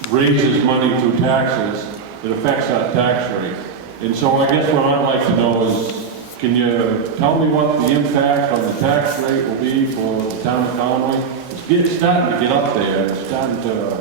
raises money through taxes, it affects that tax rate. And so I guess what I'd like to know is, can you tell me what the impact on the tax rate will be for the town of Conway? It's starting to get up there. It's starting to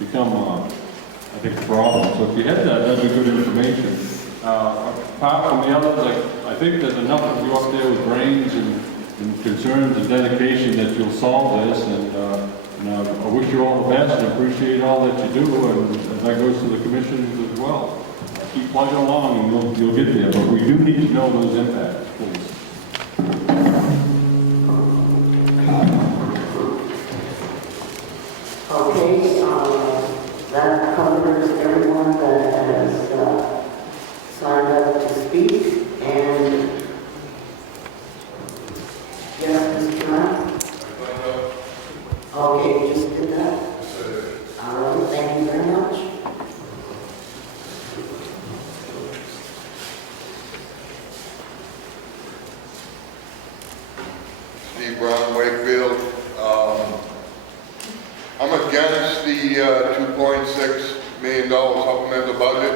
become, I think, a problem. So if you had that, that'd be good information. Apart from the others, I think there's enough of you up there with brains and concerns and dedication that you'll solve this. And I wish you all the best and appreciate all that you do. And that goes to the commissioners as well. Keep plugging along and you'll get there. But we do need to know those impacts, please. Okay, that covers everyone that has signed up to speak. And yes, Mr. Matt? Okay, just did that. All right, thank you very much. Steve Brown, Wakefield. I'm against the $2.6 million supplemental budget.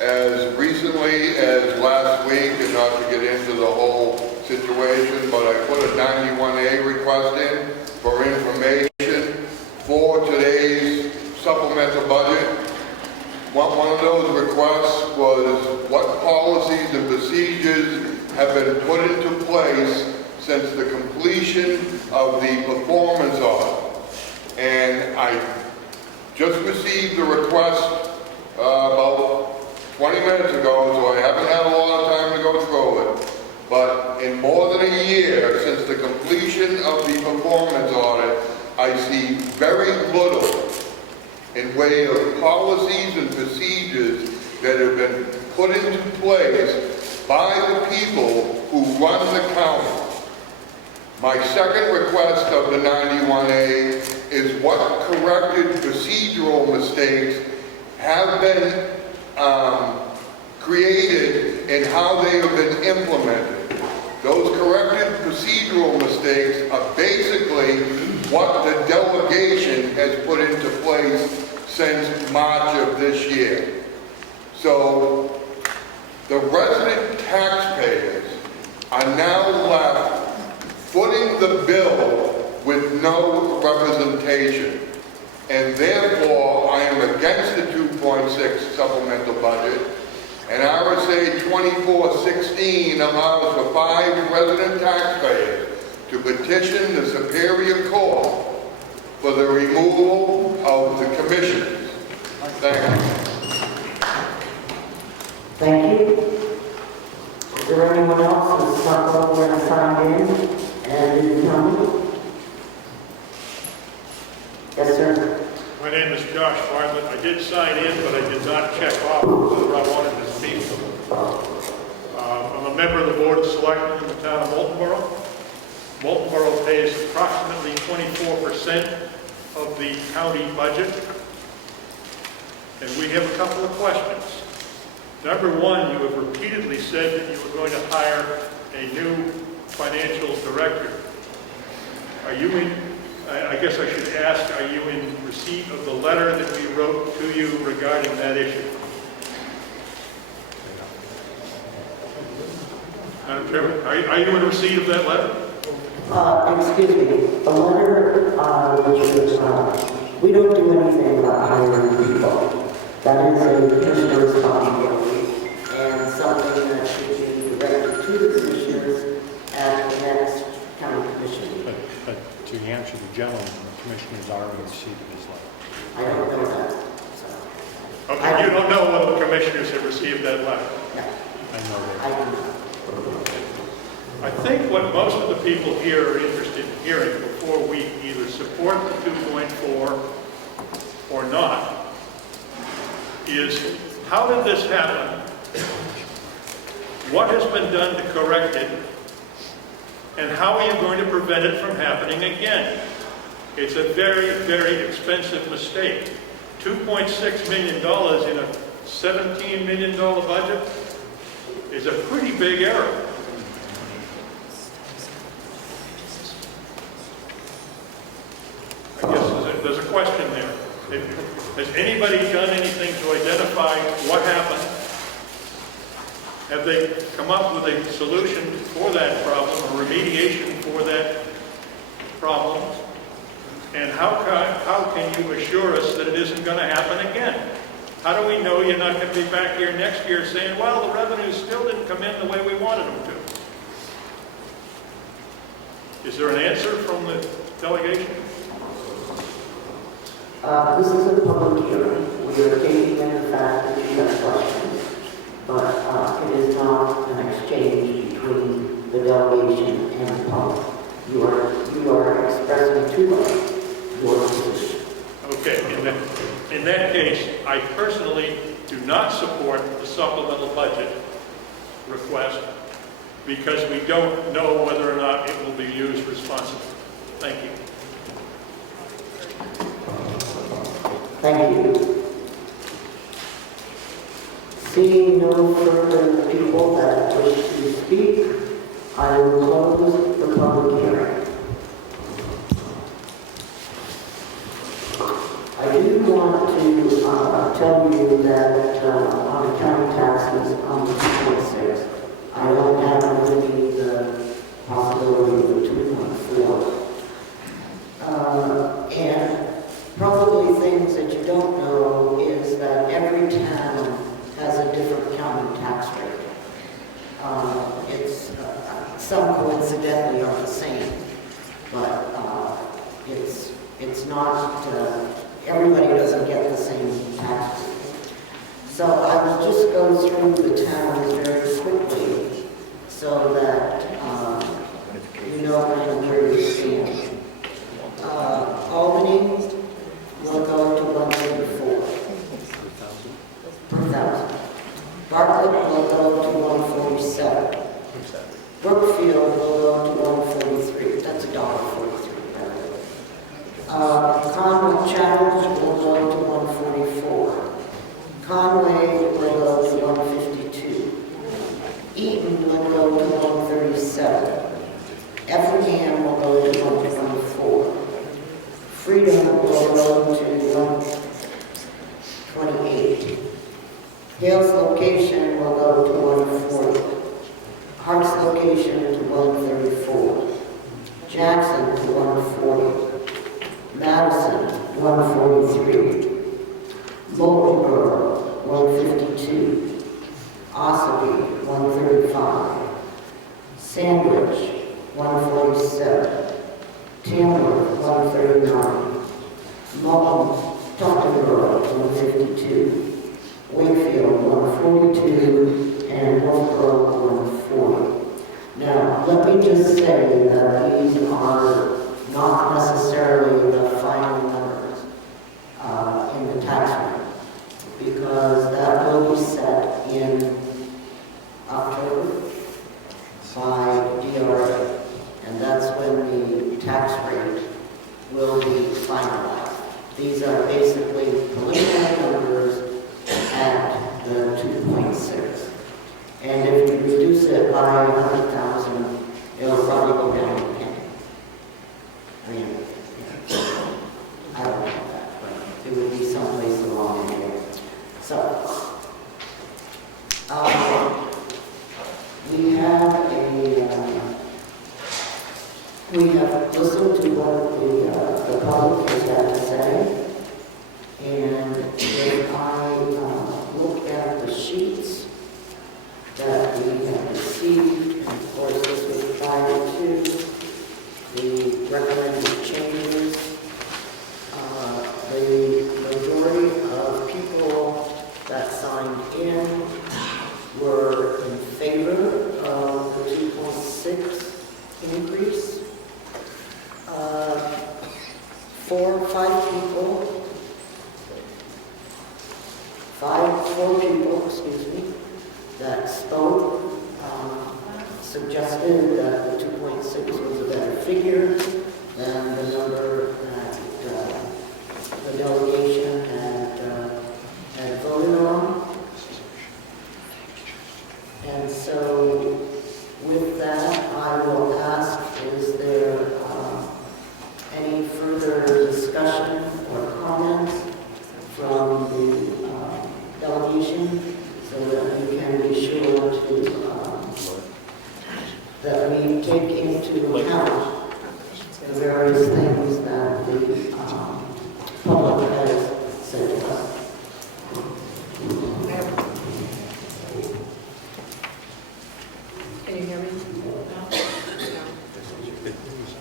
As recently as last week, and not to get into the whole situation, but I put a 91A request in for information for today's supplemental budget. One of those requests was what policies and procedures have been put into place since the completion of the performance audit. And I just received the request about 20 minutes ago, so I haven't had a lot of time to go through it. But in more than a year since the completion of the performance audit, I see very little in way of policies and procedures that have been put into place by the people who run the county. My second request of the 91A is what corrected procedural mistakes have been created and how they have been implemented. Those corrected procedural mistakes are basically what the delegation has put into place since March of this year. So the resident taxpayers are now left footing the bill with no representation. And therefore, I am against the 2.6 supplemental budget. And RSA 2416 allows for 5 resident taxpayers to petition the Superior Court for the removal of the commissioners. Thank you. Thank you. Is there anyone else who's not over and signed in and didn't come? Yes, sir. My name is Josh Bartlett. I did sign in, but I did not check off whether I wanted to speak. I'm a member of the Board of Selectmen in the town of Moultonborough. Moultonborough pays approximately 24% of the county budget. And we have a couple of questions. Number one, you have repeatedly said that you were going to hire a new financial director. Are you in, I guess I should ask, are you in receipt of the letter that we wrote to you regarding that issue? Madam Chairman, are you in receipt of that letter? Excuse me, the letter, we don't do anything about hiring people. That is a commissioner's responsibility and something that should be directed to the commissioners at the next county commission. But to answer the gentleman, the commissioners are in receipt of his letter. I don't know that. So. Okay, you don't know whether the commissioners have received that letter? No. I know that. I do not. I think what most of the people here are interested in hearing before we either support the 2.4 or not is, how did this happen? What has been done to correct it? And how are you going to prevent it from happening again? It's a very, very expensive mistake. $2.6 million in a $17 million budget is a pretty big error. I guess there's a question there. Has anybody done anything to identify what happened? Have they come up with a solution for that problem, a remediation for that problem? And how can you assure us that it isn't going to happen again? How do we know you're not going to be back here next year saying, well, the revenues still didn't come in the way we wanted them to? Is there an answer from the delegation? This is a public hearing. We are taking in the fact that you have questions, but it is not an exchange between the delegation and the public. You are expressing to us your position. Okay, in that case, I personally do not support the supplemental budget request because we don't know whether or not it will be used responsibly. Thank you. Thank you. Seeing no further people that wish to speak, I will close the public hearing. I do want to tell you that on the county taxes on the 2.6, I don't have with me the possibility of the 2.4. And probably things that you don't know is that every town has a different county tax rate. Some coincidentally are the same, but it's not, everybody doesn't get the same tax rate. So I will just go through the towns very quickly so that you know where you stand. Albany will go to 134 per thousand. Bartlett will go to 147. Brookfield will go to 143. That's $1.43. Conway Challenge will go to 144. Conway will go to 152. Eaton will go to 137. Effingham will go to 124. Freedom will go to 128. Hale's location will go to 140. Hart's location to 134. Jackson, 140. Madison, 143. Moultonborough, 152. Ossipee, 135. Sandwich, 147. Tamworth, 139. Tuftonboro, 152. Wakefield, 142. And Wolfboro, 140. Now, let me just say that these are not necessarily the final numbers in the tax rate, because that will be set in October by DRA, and that's when the tax rate will be finalized. These are basically preliminary numbers at the 2.6. And if you reduce it by 100,000, it'll probably go down a penny. I mean, I don't know that, but it would be someplace along in here. So, we have listened to what the public has had to say, and if I look at the sheets that we have received, and of course this was prior to the recommended changes, the majority of people that signed in were in favor of the 2.6 increase. 4 people, excuse me, that spoke, suggested that the 2.6 was a better figure than the number that the delegation had voted on. And so with that, I will ask, is there any further discussion or comments from the delegation, so that we can be sure to that we take into account the various things that the public has said to us. Can you hear me? No?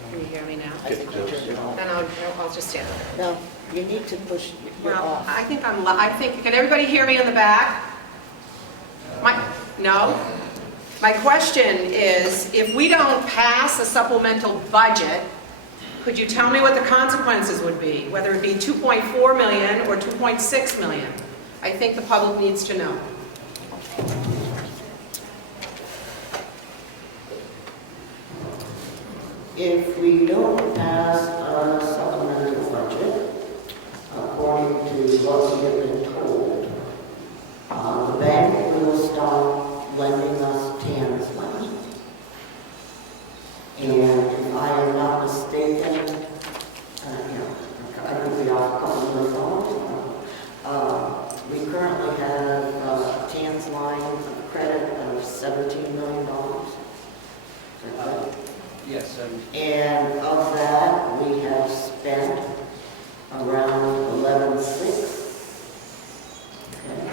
Can you hear me now? Then I'll just stand. No, you need to push your Well, off. I think, can everybody hear me in the back? No? My question is, if we don't pass a supplemental budget, could you tell me what the consequences would be? Whether it be 2.4 million or 2.6 million? I think the public needs to know. If we don't pass a supplemental budget, according to what we have been told, the bank will stop lending us TAN's money. And if I am not mistaken, I could be off a couple of $1 million. We currently have TAN's line of credit of $17 million. Yes. And of that, we have spent around 11.6. Okay.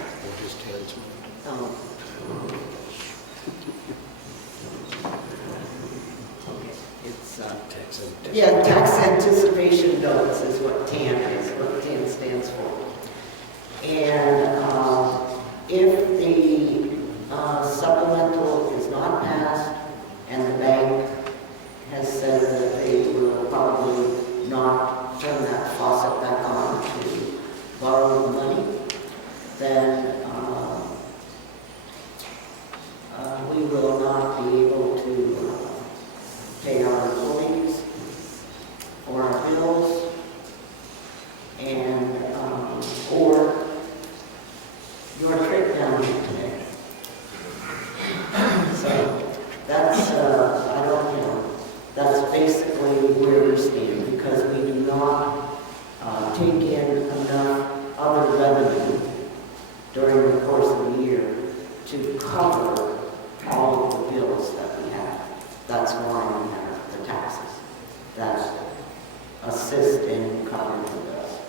It's tax anticipation notes is what TAN is, what TAN stands for. And if the supplemental is not passed and the bank has said that they will probably not turn that faucet back on to borrow the money, then we will not be able to pay our employees or our bills, and or your trip down here today. So that's that's basically where we stand, because we do not take in enough other revenue during the course of the year to cover all of the bills that we have. That's why we have the taxes. that assist in covering the bills.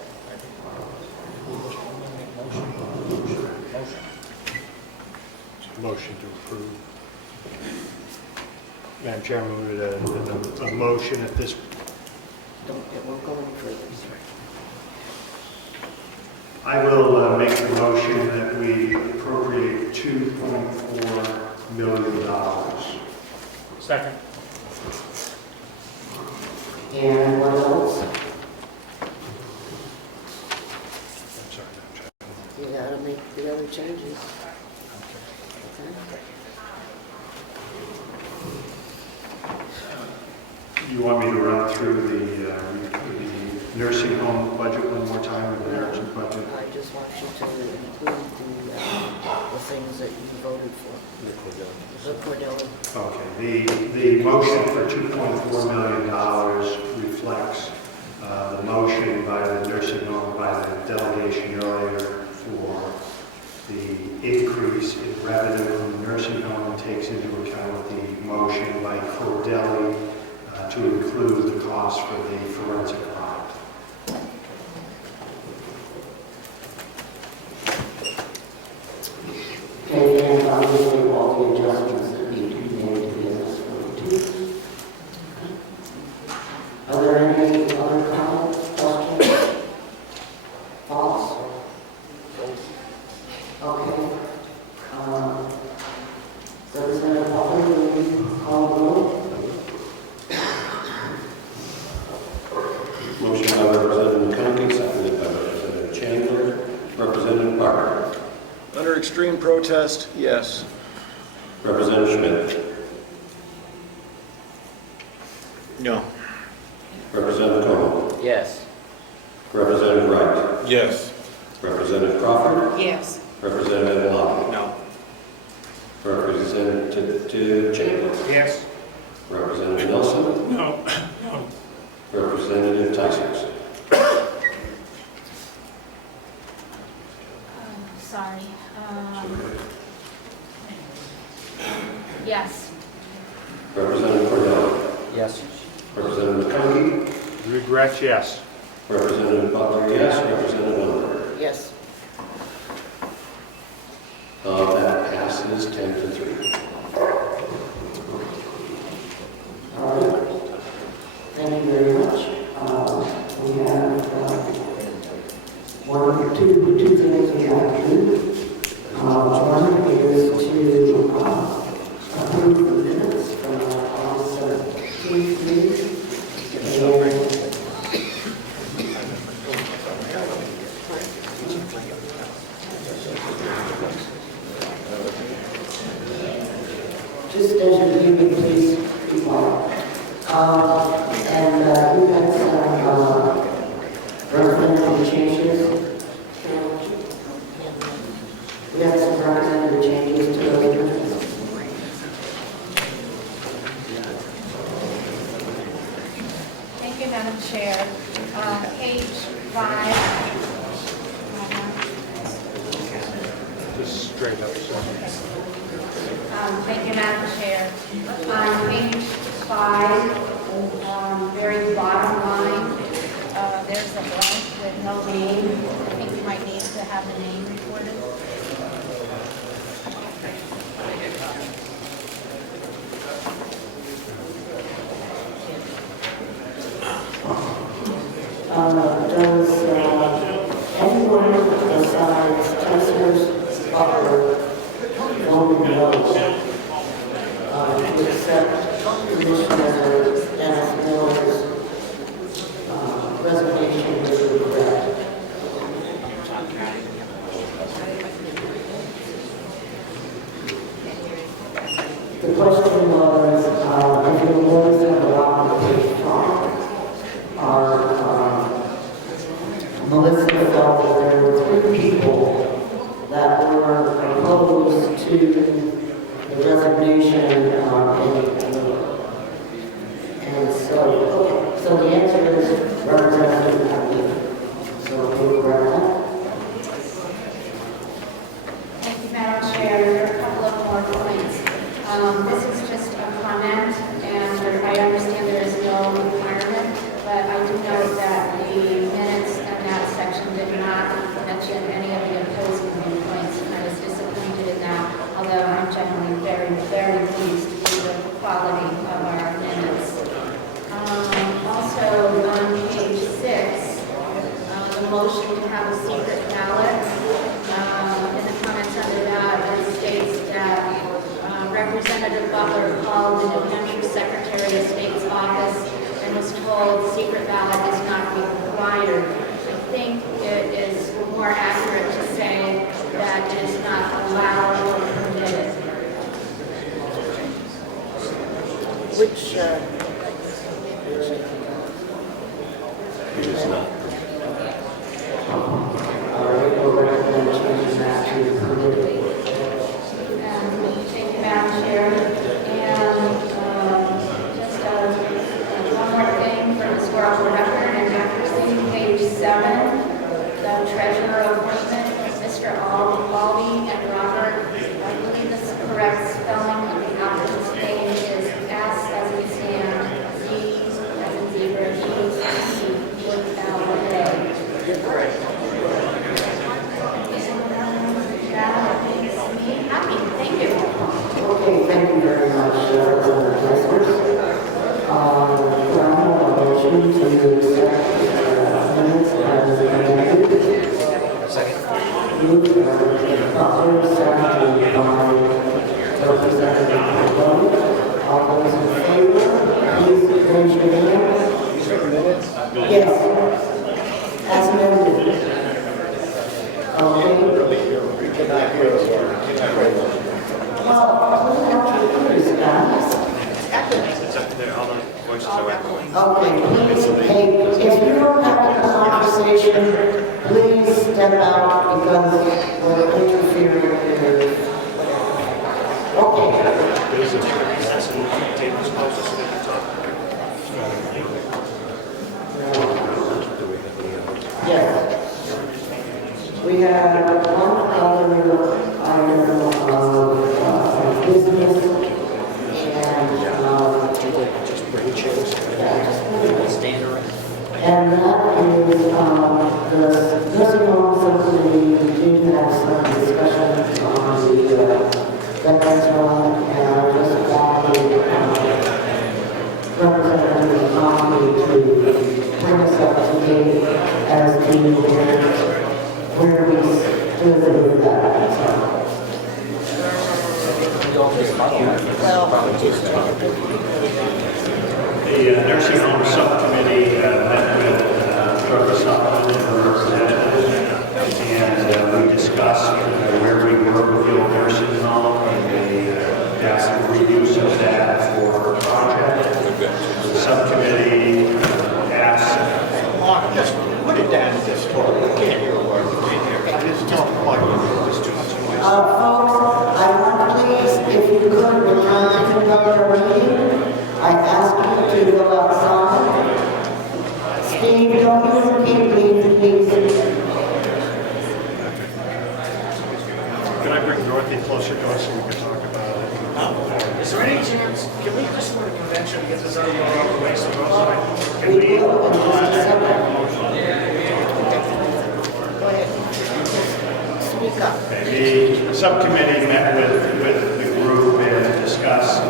Motion to approve. Madam Chairman, we would a motion at this. It won't go any further, sir. I will make the motion that we appropriate $2.4 million. Second. And what else? I'm sorry, Madam Chairman. You gotta make the other changes. You want me to run through the nursing home budget one more time, or the nursing budget? I just want you to include the things that you voted for. The Cordell. Okay, the motion for $2.4 million reflects the motion by the nursing home, by the delegation earlier for the increase in revenue from the nursing home, and takes into account the motion by Cordell to include the cost for the forensic audit. And obviously all the adjustments that need to be made to business too. Are there any other comments, questions, thoughts? Okay. Representative Butler, will you call the roll? Motion by Representative McConkey, seconded by Representative Chandler. Representative Parker. Under extreme protest, yes. Representative Schmidt. No. Representative Comeau. Yes. Representative Wright. Yes. Representative Crawford. Yes. Representative Lott. No. Representative Chandler. Yes. Representative Nelson. No. No. Representative Tyson. Sorry. Yes. Representative Cordell. Yes. Representative McConkey. Regret, yes. Representative Butler, yes. Representative Miller. Yes. That passes 10-3. All right. Thank you very much. We have two things we have to do. One is to approve the minutes from August 17th meeting. Just as you're leaving, please be quiet. And we've had some representative changes. We have some representative changes to those minutes. Thank you, Madam Chair. Page 5. Just straight up. Thank you, Madam Chair. On page 5, very bottom line, there's a blank with no name. I think you might need to have the name recorded. Does anyone besides Testers, Butler, vote no to accept Commissioner Dennis Miller's resignation with regret? The question was, if the lawyers have allowed the page are mention any of the opposing viewpoints, and I was disappointed in that, although I'm generally very, very pleased with the quality of our minutes. Also, on page 6, the motion to have a secret ballot, in the comments under that, it states that Representative Butler called the New Hampshire Secretary of State's office and was told secret ballot is not required. I think it is more accurate to say that it is not allowed or permitted. Which, It is not. Thank you, Madam Chair. And just one more thing for historical record and accuracy, page 7, the treasurer appointment, Mr. Albee and Robert. I believe this is correct spelling of the applicant's name is S as in Sam, Z as in zebra, E, C, without a K. You're correct. That makes me happy. Thank you. okay, thank you very much, Representative Teskers. Can I have a motion to accept minutes as amended? Second. Moved by Butler, seconded by Representative Comeau. All those in favor, please raise your hand. Yes, as amended. Okay. Well, we have to do this, guys. Okay, please, hey, if you're having a conversation, please step out because we're interfering with. Okay. Yes. We have one other item of business and that is the nursing home subcommittee. We did have some discussions on the veterans home, and I just wanted Representative Comeau to bring us up to date as to where we stood with that. The nursing home subcommittee met with Supplemental and we discussed where we were with the old nursing home and they asked for reuse of that for a project. The subcommittee asked. Mark, just put it down to this talk. We can't hear a word. We can't hear. This talk like there's too much noise. Folks, I want please, if you could, when I'm thinking about the meeting, I ask you to go outside. Steve, don't you repeat, please. Can I bring Dorothy closer to us so we can talk about it? Is there any chance, can we just go to convention and get this out of the way so those can we? Speak up. The subcommittee met with the group and discussed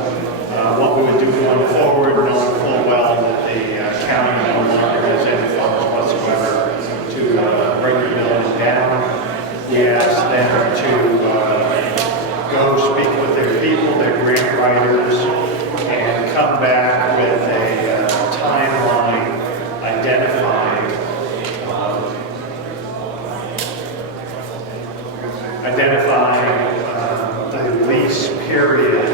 what we would do going forward, knowing full well that the county no longer has any funds whatsoever to bring the building down. We asked them to go speak with their people, their grant writers, and come back with a timeline identifying the lease period.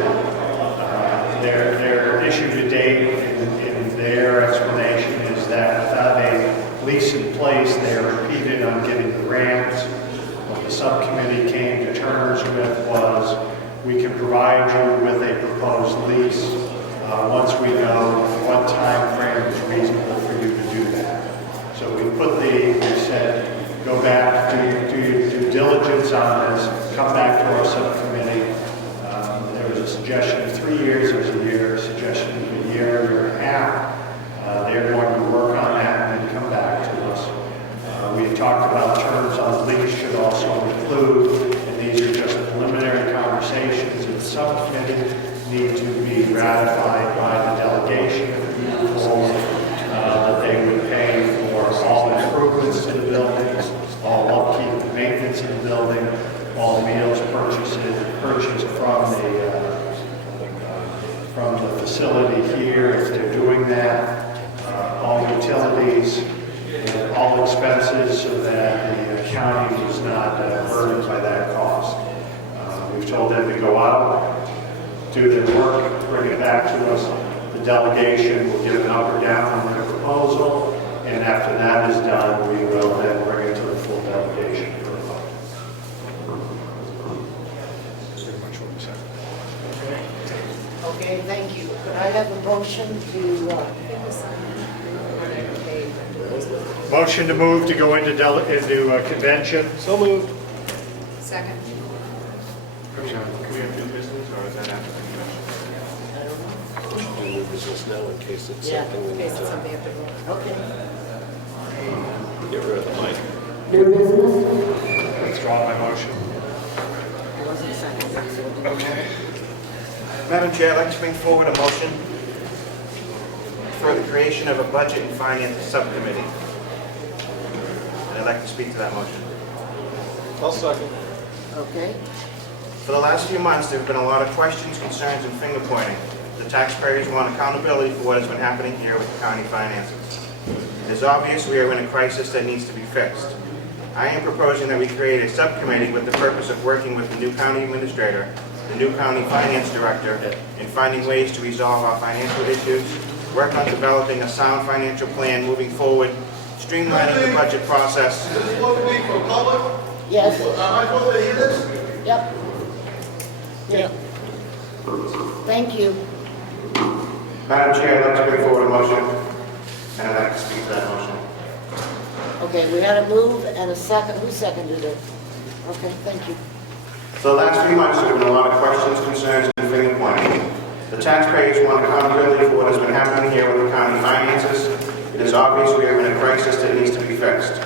Their issue to date in their explanation is that without a lease in place, they're impeded on getting grants. What the subcommittee came to terms with was we can provide you with a proposed lease once we know what time frame is reasonable for you to do that. So we said, go back, do your due diligence on this, come back to our subcommittee. There was a suggestion of 3 years, there was a suggestion of a year and a half. They're going to work on that and then come back to us. We talked about terms on the lease, include, and these are just preliminary conversations in subcommittee, need to be ratified by the delegation that they would pay for all improvements to the buildings, all upkeep and maintenance of the building, all meals purchased from the facility here, if they're doing that, all utilities, and all expenses, so that the county is not burdened by that cost. We've told them to go out, do their work, bring it back to us. The delegation will give an up or down on their proposal, and after that is done, we will then bring it to the full delegation for a vote. Okay, thank you. Could I have a motion to, Motion to move to go into convention. So moved. Second. Can we have new business, or is that after the convention? Do new business now in case it's yeah, something we in need case it's to something you have to vote. Okay. get rid of the mic. New business? Withdraw my motion. It wasn't a second. Okay. Madam Chair, I'd like to bring forward a motion for the creation of a budget and finance subcommittee. And I'd like to speak to that motion. I'll second. Okay. For the last few months, there have been a lot of questions, concerns, and finger pointing. The taxpayers want accountability for what has been happening here with the county finances. It is obvious we are in a crisis that needs to be fixed. I am proposing that we create a subcommittee with the purpose of working with the new county administrator, the new county finance director, in finding ways to resolve our financial issues, work on developing a sound financial plan moving forward, streamlining the budget process. Is this supposed to be for public? Yes. Am I supposed to hear this? Yep. Yeah. Thank you. Madam Chair, I'd like to bring forward a motion, and I'd like to speak to that motion. Okay, we had a move and a second. Who seconded it? Okay, thank you. For the last 3 months, there have been a lot of questions, concerns, and finger pointing. The taxpayers want accountability for what has been happening here with the county finances. It is obvious we are in a crisis that needs to be fixed.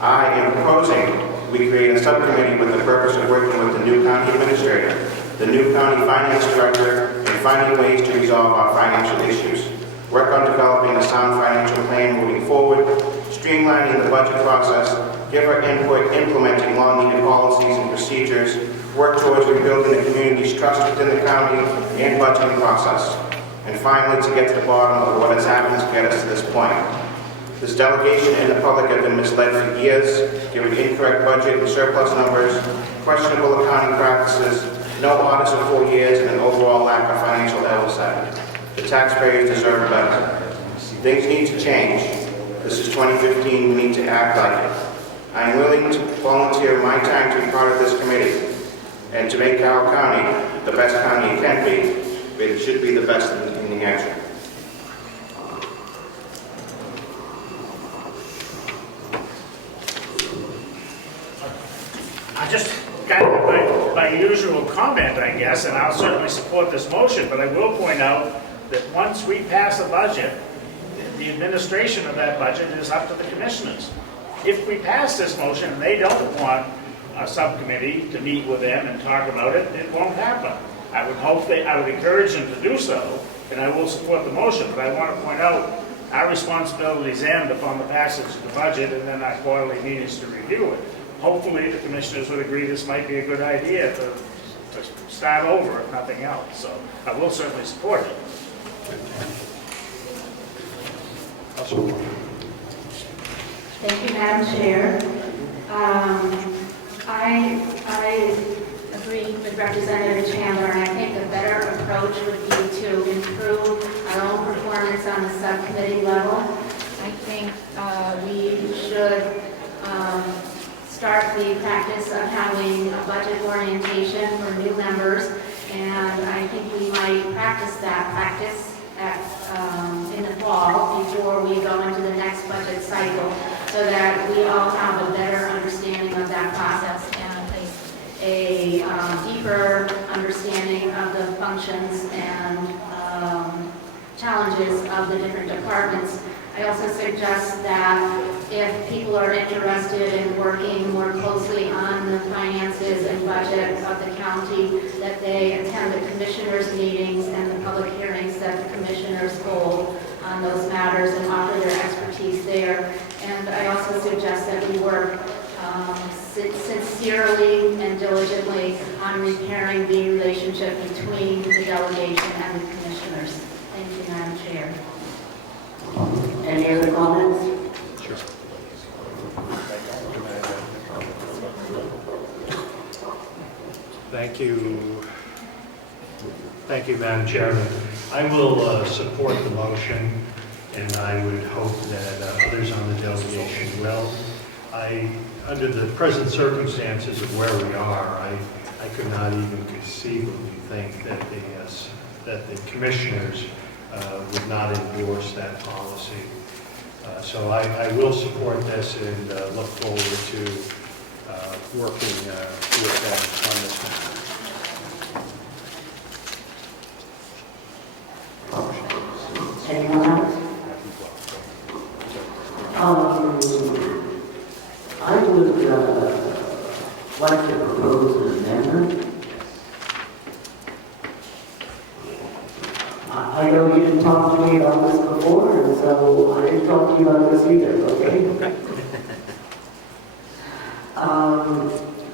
I am proposing we create a subcommittee with the purpose of working with the new county administrator, the new county finance director, and finding ways to resolve our financial issues. Work on developing a sound financial plan moving forward, streamlining the budget process, give our input implementing long-needed policies and procedures, work towards rebuilding the community's trust within the county and budgeting process, and finally to get to the bottom of what has happened to get us to this point. This delegation and the public have been misled for years, given incorrect budget and surplus numbers, questionable accounting practices, no audits in 4 years, and an overall lack of financial oversight. The taxpayers deserve better. Things need to change. This is 2015, we need to act like it. I am willing to volunteer my time to be part of this committee and to make Carroll County the best county it can be, but it should be the best in New Hampshire. I just got my usual comment, I guess, and I'll certainly support this motion, but I will point out that once we pass a budget, the administration of that budget is up to the commissioners. If we pass this motion and they don't want a subcommittee to meet with them and talk about it, it won't happen. I would encourage them to do so, and I will support the motion, but I want to point out our responsibilities end upon the passage of the budget and then our quarterly meetings to review it. Hopefully, the commissioners would agree this might be a good idea to start over, if nothing else. So I will certainly support it. Thank you, Madam Chair. I agree with Representative Chandler, and I think a better approach would be to improve our own performance on the subcommittee level. I think we should start the practice of having a budget orientation for new members, and I think we might practice in the fall before we go into the next budget cycle, so that we all have a better understanding of that process and a deeper understanding of the functions and challenges of the different departments. I also suggest that if people are interested in working more closely on the finances and budget of the county, that they attend the commissioners' meetings and the public hearings that the commissioners hold on those matters and offer their expertise there. And I also suggest that we work sincerely and diligently on repairing the relationship between the delegation and the commissioners. Thank you, Madam Chair. Any other comments? Sure. Thank you. Thank you, Madam Chairman. I will support the motion, and I would hope that others on the delegation will. Under the present circumstances of where we are, I could not even conceivably think that the commissioners would not endorse that policy. So I will support this and look forward to working with them on this matter. Anyone else? I would like to propose an amendment. I know you didn't talk to me about this before, and so I didn't talk to you about this either, okay?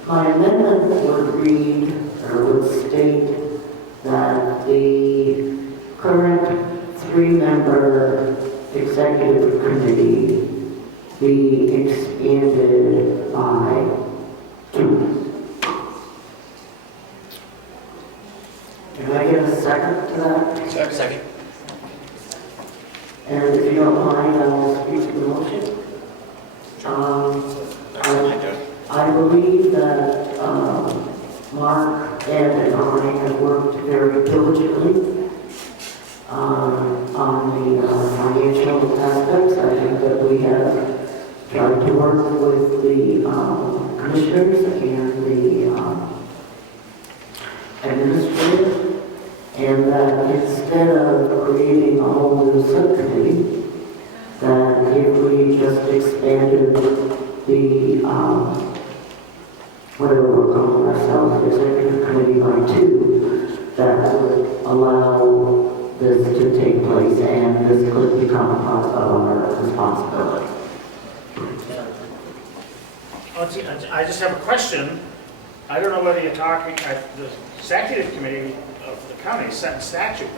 My amendment would read, or would state that the current 3-member executive committee be expanded by 2. Can I get a second to that? Second. And if you don't mind, I will speak to the motion. I believe that Mark, Ed, and I have worked very diligently on the financial aspects. I think that we have tried to work with the commissioners and the administrator, and that instead of creating a whole new subcommittee, that if we just expanded the whatever we're calling ourselves, executive committee by 2, that would allow this to take place and this could become a part of our responsibility. I just have a question. I don't know whether you're talking, the executive committee of the county set in statute.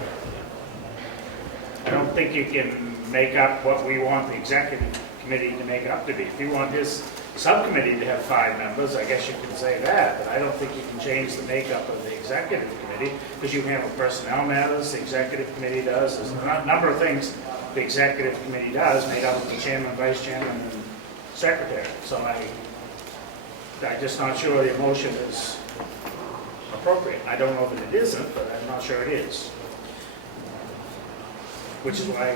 I don't think you can make up what we want the executive committee to make up to be. If you want this subcommittee to have 5 members, I guess you can say that, but I don't think you can change the makeup of the executive committee, because you handle personnel matters, the executive committee does. There's a number of things the executive committee does, made up of the chairman, vice chairman, and secretary. So I'm just not sure the motion is appropriate. I don't know that it isn't, but I'm not sure it is. Which is why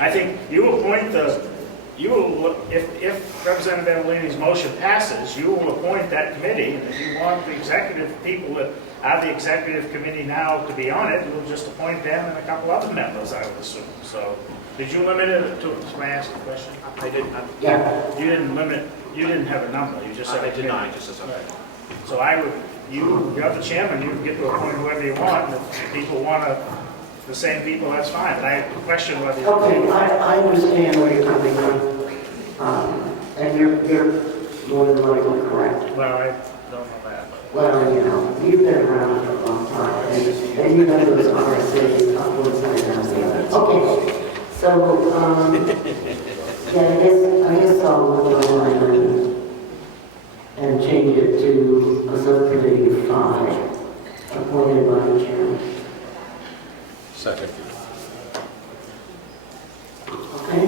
I think you appoint if Representative Bellini's motion passes, you will appoint that committee, and if you want the executive people that are the executive committee now to be on it, you'll just appoint them and a couple other members, I would assume. So, did you limit it to, can I ask a question? I didn't. Yeah. You didn't limit, you didn't have a number, you just said. I did not, just as a... So you're the chairman, you get to appoint whoever you want, and if people want the same people, that's fine, but I question whether you... Okay, I understand where you're coming from. And you're more than likely correct. Well, I don't know that. Well, you know, you've been around for a long time, and you know those RSA's up one side down the other. Okay, so, yeah, I guess I'll look online and change it to a subcommittee of 5, appointed by the chairman. Second. Okay?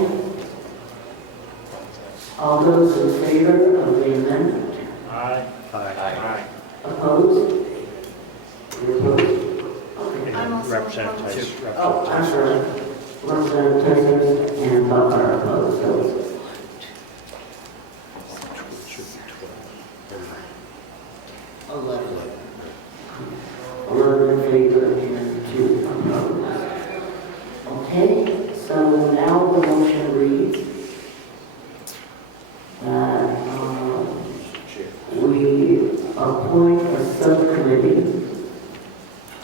All those in favor of the amendment? Aye. Aye. Opposed? You're opposed? Okay. I'm also Representatives. Oh, I'm sorry. Representatives and Buck are opposed. Those. Eleven in favor and 2 opposed. Okay, so now the motion reads that we appoint a subcommittee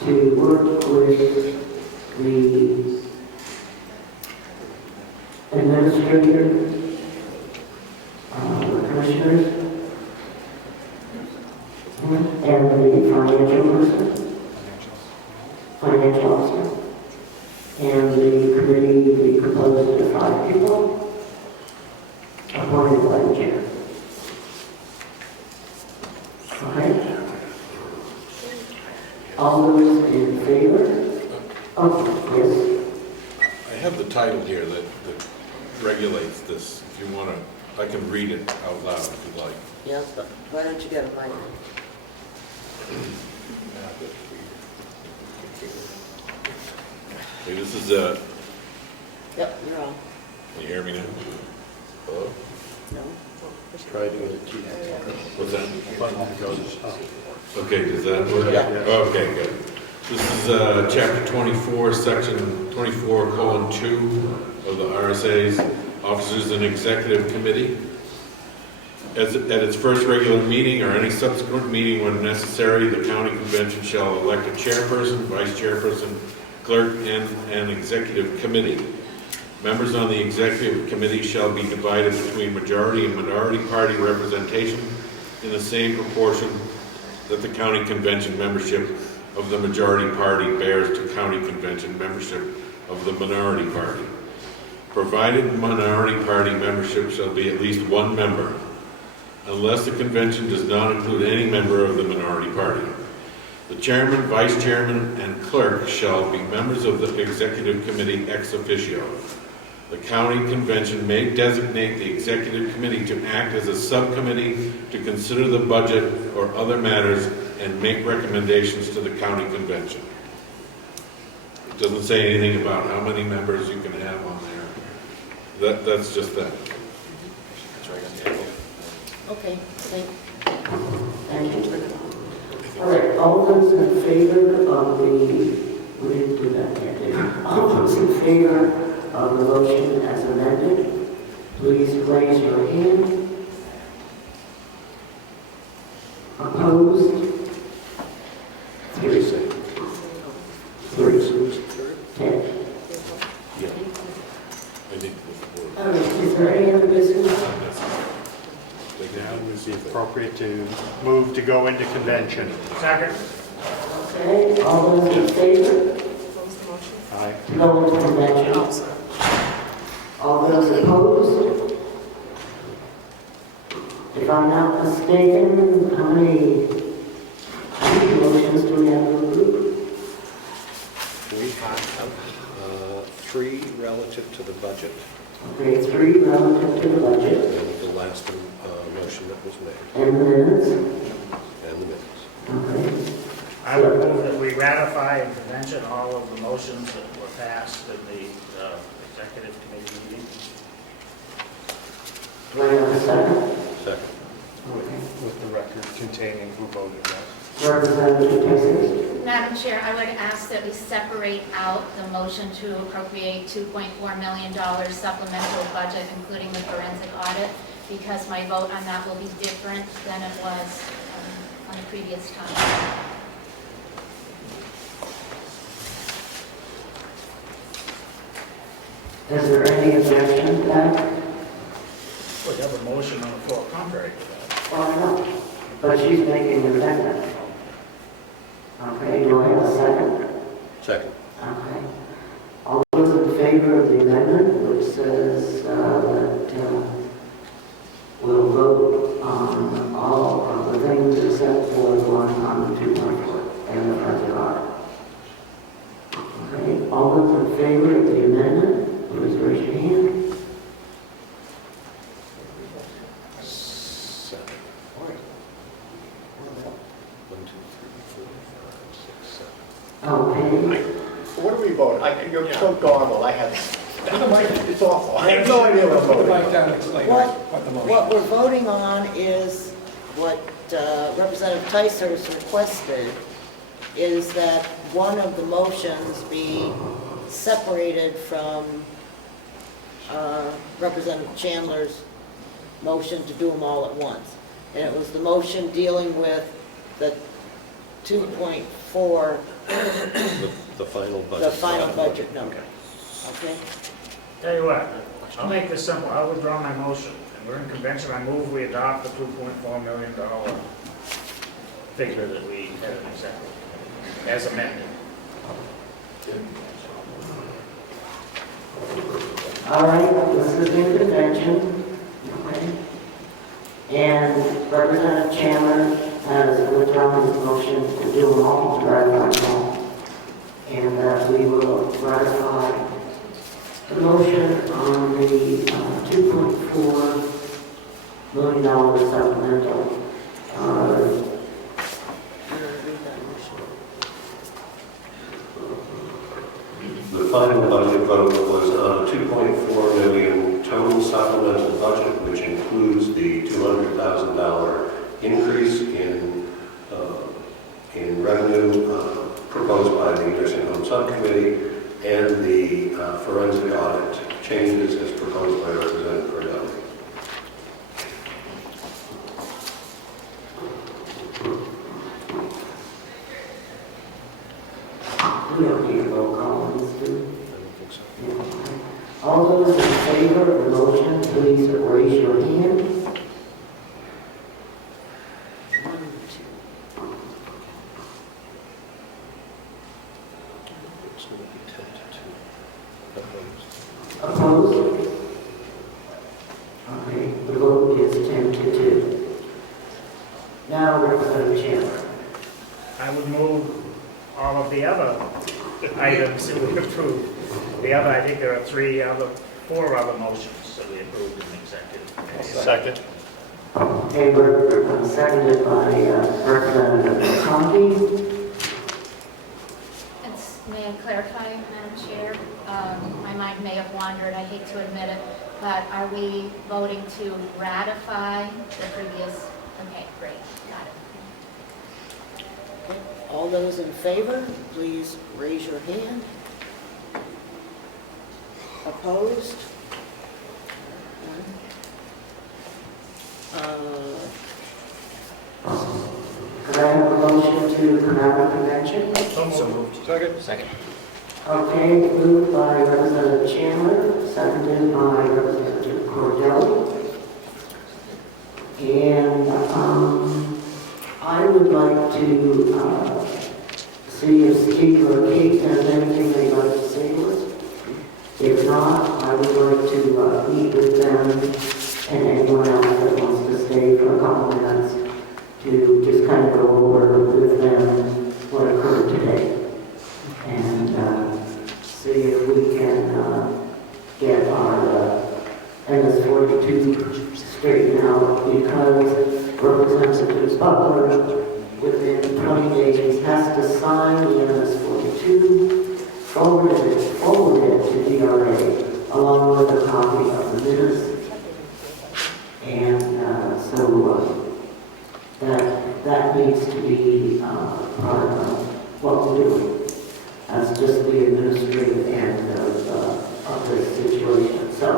to work with the administrator, the commissioners, and the financial officer, and the committee will be composed of 5 people, appointed by the chair. Okay? All those in favor? Oh, yes. I have the title here that regulates this. If you want to, I can read it out loud if you'd like. Yes, but why don't you get a mic? Okay, this is Yep, you're on. Can you hear me now? Hello? No? Try to get it. What's that? Okay, does that work? Yeah. Okay, good. This is chapter 24, section 24:2 of the RSA's Officers and Executive Committee. At its first regular meeting or any subsequent meeting when necessary, the county convention shall elect a chairperson, vice chairperson, clerk, and an executive committee. Members on the executive committee shall be divided between majority and minority party representation in the same proportion that the county convention membership of the majority party bears to county convention membership of the minority party. Provided minority party membership shall be at least 1 member, unless the convention does not include any member of the minority party. The chairman, vice chairman, and clerk shall be members of the executive committee ex officio. The county convention may designate the executive committee to act as a subcommittee to consider the budget or other matters and make recommendations to the county convention. It doesn't say anything about how many members you can have on there. That's just that. Okay, thank you. All right, all those in favor of the, we didn't do that yet, did we? All those in favor of the motion as amended, please raise your hand. Opposed? 3. 10. Yeah. I think All right, is there any other business? Now is it appropriate to move to go into convention? Second. Okay, all those in favor? Aye. To go into convention? All those opposed? If I'm not mistaken, how many motions do we have in the group? We have 3 relative to the budget. Okay, 3 relative to the budget. And the last motion that was made. And the minutes? And the minutes. Okay. I would move that we ratify in convention all of the motions that were passed in the executive committee meeting. Do I have a second? Second. With the record containing who voted yes. Representative Texas? Madam Chair, I would ask that we separate out the motion to appropriate $2.4 million supplemental budget, including the forensic audit, because my vote on that will be different than it was on the previous time. Is there any objection to that? Well, you have a motion on the floor contrary to that. Well, I know, but she's making an amendment. Okay, do I have a second? Second. Okay. All those in favor of the amendment, which says that we'll vote on all of the things except for the one on the 2.4 and the budget audit. Okay, all those in favor of the amendment, please raise your hand. 7. All right. 1, 2, 3, 4, 5, 6, 7. Okay. What do we vote? You're so garbled, I have, it's awful. I have no idea what I'm voting. What we're voting on is what Representative Ticer has requested, is that one of the motions be separated from Representative Chandler's motion to do them all at once. And it was the motion dealing with the 2.4, The final budget. the final budget number. Okay? Tell you what, I'll make this simple, I'll withdraw my motion, and we're in convention, I move we adopt the $2.4 million figure that we had in executive, as amended. All right, this is in convention. Okay. And Representative Chandler has withdrawn his motion to do them all, to ratify them all. And we will ratify the motion on the $2.4 million supplemental. The final budget vote was on a $2.4 million total supplemental budget, which includes the $200,000 increase in revenue proposed by the Nursing Home Subcommittee and the forensic audit changes as proposed by Representative Carroll. We don't need a roll call on this, do we? All those in favor of the motion, please raise your hand. Opposed? Okay, the vote is 10-2. Now, Representative Chandler. I would move all of the other items that we approved. The other, I think there are four other motions that we approved in executive. Second. Okay, we're seconded by Representative Conti. May I clarify, Madam Chair? My mind may have wandered, I hate to admit it, but are we voting to ratify the previous? Okay, great, got it. Okay. All those in favor, please raise your hand. Opposed? Could I have a motion to come out of convention? So moved. Second. Okay, moved by Representative Chandler, seconded by Representative Cordell. And I would like to see if Steve or Kate has anything they'd like to say to us. If not, I would like to meet with them and anyone else that wants to stay for a couple minutes to just kind of go over with them what occurred today. And see if we can get our MS-42 straightened out, because Representative Butler, within 20 days, has to sign the MS-42, forward it to DRA, along with a copy of the minutes. And so that needs to be part of what we're doing. That's just the administrative end of this situation. So,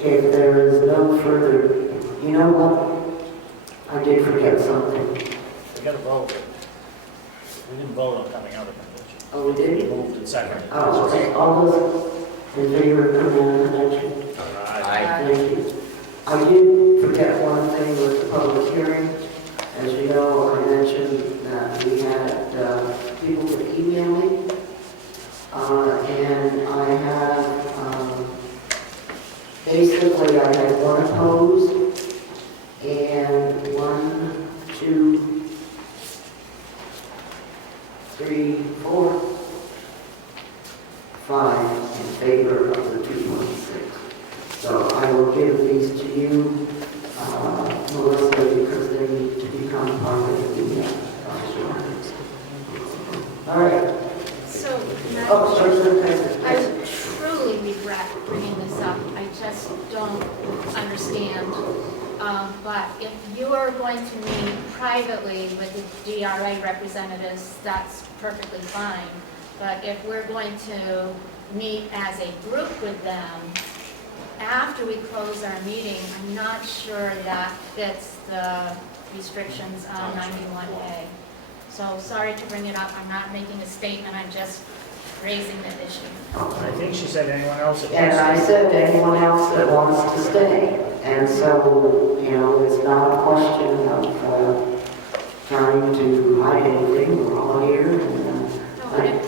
if there is no further, you know what? I did forget something. We got to vote. We didn't vote on coming out of convention. Oh, we did? We moved and seconded. Oh, okay. All those in favor of coming out of convention? Aye. Thank you. I did forget one thing with the public hearing. As you know, I mentioned that we had people that email me, and I have, basically I had one opposed, and 1, 2, 3, 4, 5 in favor of the 2.6. So I will give these to you, Melissa, because they need to become part of the all right. So, Oh, I truly regret bringing this up. I just don't understand. But if you are going to meet privately with the DRA representatives, that's perfectly fine. But if we're going to meet as a group with them after we close our meeting, I'm not sure that fits the restrictions on 91A. So sorry to bring it up. I'm not making a statement. I'm just raising the issue. I think she said anyone else that And I said anyone else that wants to stay. And so, you know, it's not a question of trying to hide anything. We're all here. And,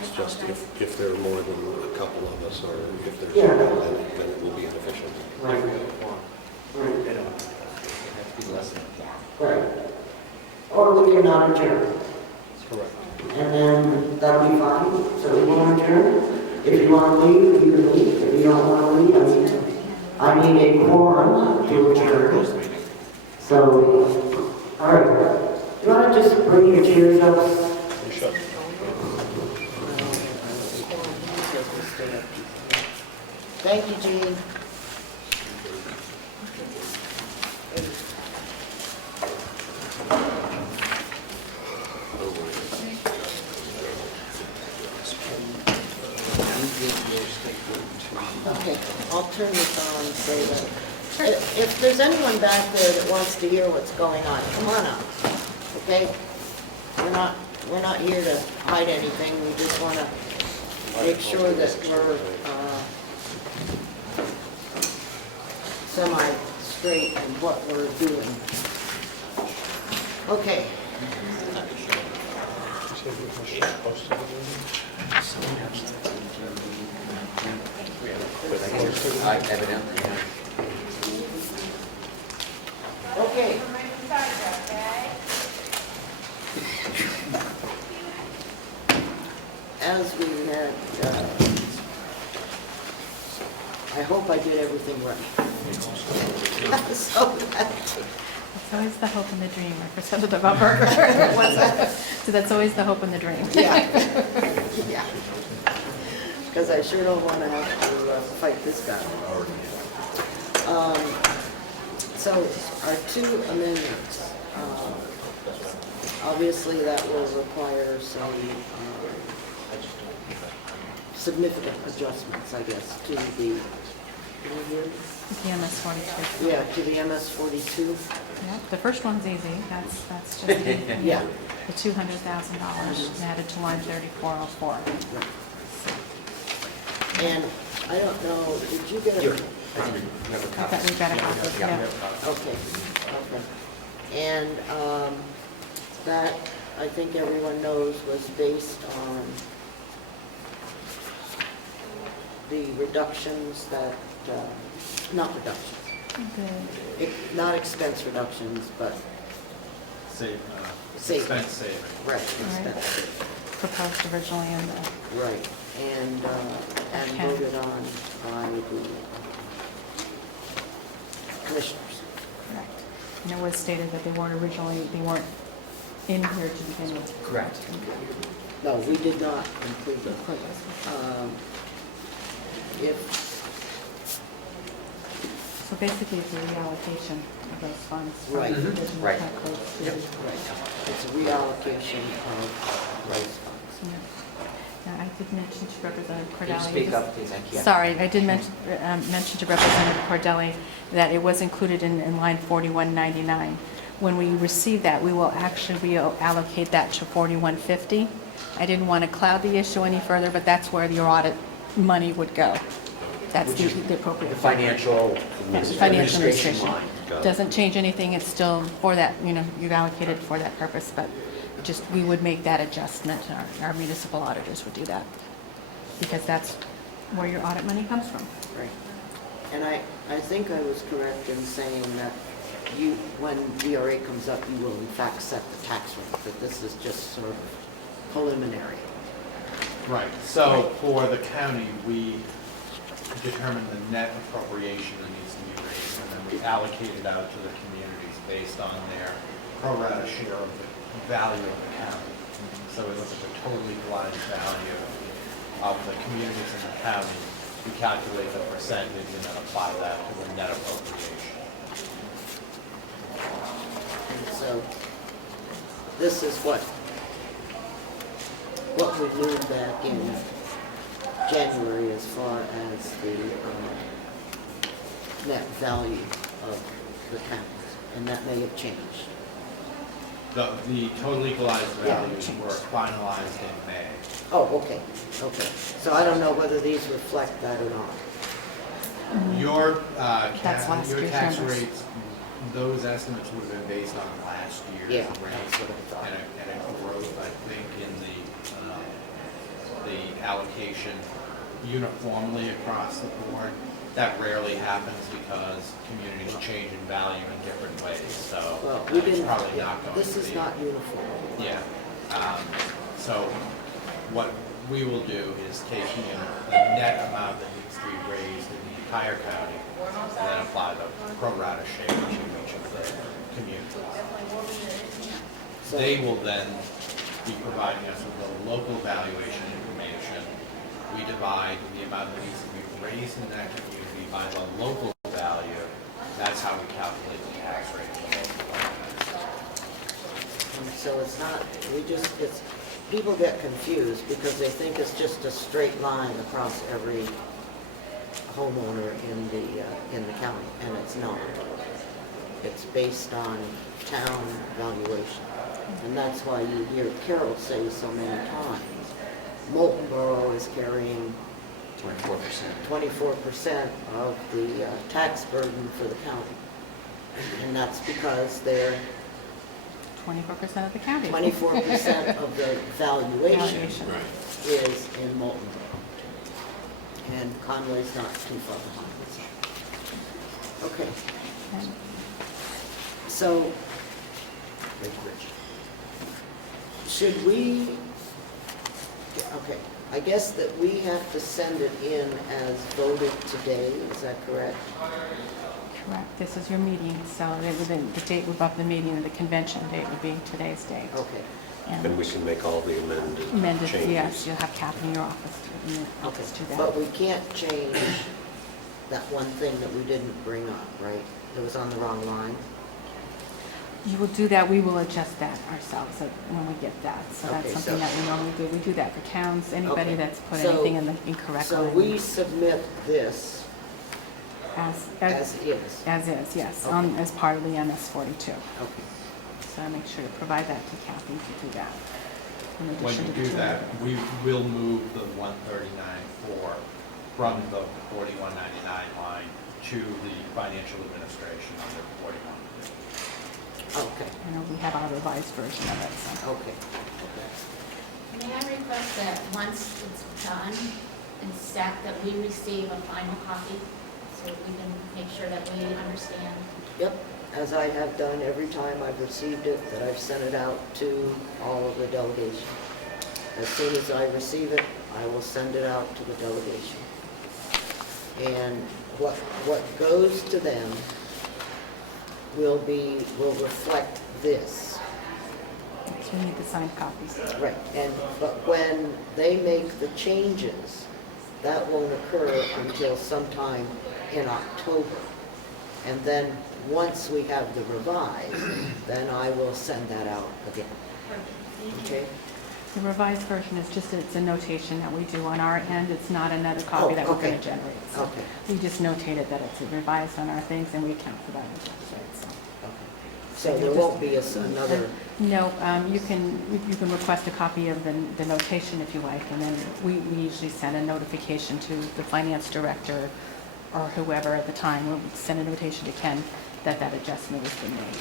It's just if there are more than a couple of us, or if there's, Yeah. then it will be inefficient. Right. It has to be less than. Right. Or we can not adjourn. Correct. And then that'll be fine. So we want to adjourn. If you want to leave, you can leave. If you don't want to leave, I need a quorum to adjourn. So, all right. You want to just bring your chairs up? Thank you, Jean. Okay, I'll turn this on so that, if there's anyone back there that wants to hear what's going on, come on up, okay? We're not here to hide anything, we just want to make sure that we're semi-straight in what we're doing. Okay. Evidently. Okay. As we had, I hope I did everything right. So It's always the hope and the dream, Representative Upper. What's that? So that's always the hope and the dream. Yeah. Yeah. Because I sure don't want to have to fight this guy. So our two amendments, obviously that will require some significant adjustments, I guess, to the, The MS 42. yeah, to the MS 42. Yeah, the first one's easy. That's just the, Yeah. the $200,000 added to line 3404. And I don't know, did you get a? We've got a copy, yeah. Okay, okay. And that, I think everyone knows, was based on the reductions that, not reductions, not expense reductions, but Save. saving. Expense saving. Right, expense saving. Proposed originally in the... Right, and voted on by the commissioners. Correct. And it was stated that they weren't in here to begin with. Correct. No, we did not include them. So basically, it's a reallocation of those funds. Right. Right. Yep. Right. It's a reallocation of those funds. Yeah. Now, I did mention to Representative Can you Cordelli. speak up, please? Thank you. Sorry, I did mention to Representative Cordelli that it was included in line 4199. When we receive that, we will actually reallocate that to 4150. I didn't want to cloud the issue any further, but that's where your audit money would go. That's the appropriate. The financial administration line. Doesn't change anything, it's still for that, you've allocated for that purpose, but just, we would make that adjustment, our municipal auditors would do that, because that's where your audit money comes from. Right. And I think I was correct in saying that you, when DRA comes up, you will in fact set the tax rate, that this is just sort of preliminary. Right, so for the county, we determine the net appropriation that needs to be raised, and then we allocate it out to the communities based on their pro rata share of the value of the county. So we look at the total equalized value of the communities in the county, we calculate the percentage and then apply that to the net appropriation. And so this is what what we knew back in January as far as the net value of the towns, and that may have changed. The total equalized Yeah. values were finalized in May. Oh, okay, okay. So I don't know whether these reflect that or not. Your, That's last your year's tax numbers. rates, those estimates would have been based on last year's Yeah, rates. that's what I thought. And a growth, I think, in the allocation uniformly across the board. That rarely happens because communities change in value in different ways, so Well, we it's didn't, probably not going to be. this is not uniform. Yeah. So what we will do is take the net amount that needs to be raised in the entire county and then apply the pro rata share to each of the communities. They will then be providing us with the local valuation information. We divide the amount that needs to be raised in that community by the local value. That's how we calculate the tax rate. So it's not, people get confused because they think it's just a straight line across every homeowner in the county, and it's not. It's based on town valuation. And that's why you hear Carroll say so many times, Molten Borough is carrying 24% of the tax burden for the county. And that's because they're 24% of the county. 24% of the valuation Valuation. is in Molten. And Conway's not too far behind. Okay. So, should we, okay, I guess that we have to send it in as voted today, is that correct? Correct. This is your meeting, so the date of the meeting and the convention date would be today's date. Okay. And we can make all the Amended, changes. yes, you'll have Kathy in your office to do that. But we can't change that one thing that we didn't bring up, right? It was on the wrong line? You will do that, we will adjust that ourselves when we get that. So that's Okay, something so- that we normally do. We do that for towns, anybody Okay. that's put So- anything in the incorrect So line. we submit this As is? As is, yes, Okay. as part of the MS 42. Okay. So I make sure to provide that to Kathy to do that. in When addition you to the do two. that, we will move the 139.4 from the 4199 line to the financial administration under 41. Okay. I know we have our revised version of it, so. Okay. May I request that once it's done and set, that we receive a final copy so we can make sure that we understand? Yep, as I have done every time I've received it, that I've sent it out to all of the delegation. As soon as I receive it, I will send it out to the delegation. And what goes to them will reflect this. So we need the signed copies. Right, but when they make the changes, that won't occur until sometime in October. And then, once we have the revised, then I will send that out again. Okay? The revised version is just, it's a notation that we do on our end. It's not another copy that we're going okay. to generate. So Okay. we just notated that it's revised on our things and we account for that as well, right? So there won't be another... No, you can request a copy of the notation if you like, and then we usually send a notification to the finance director or whoever at the time. We'll send a notation to Ken that adjustment has been made.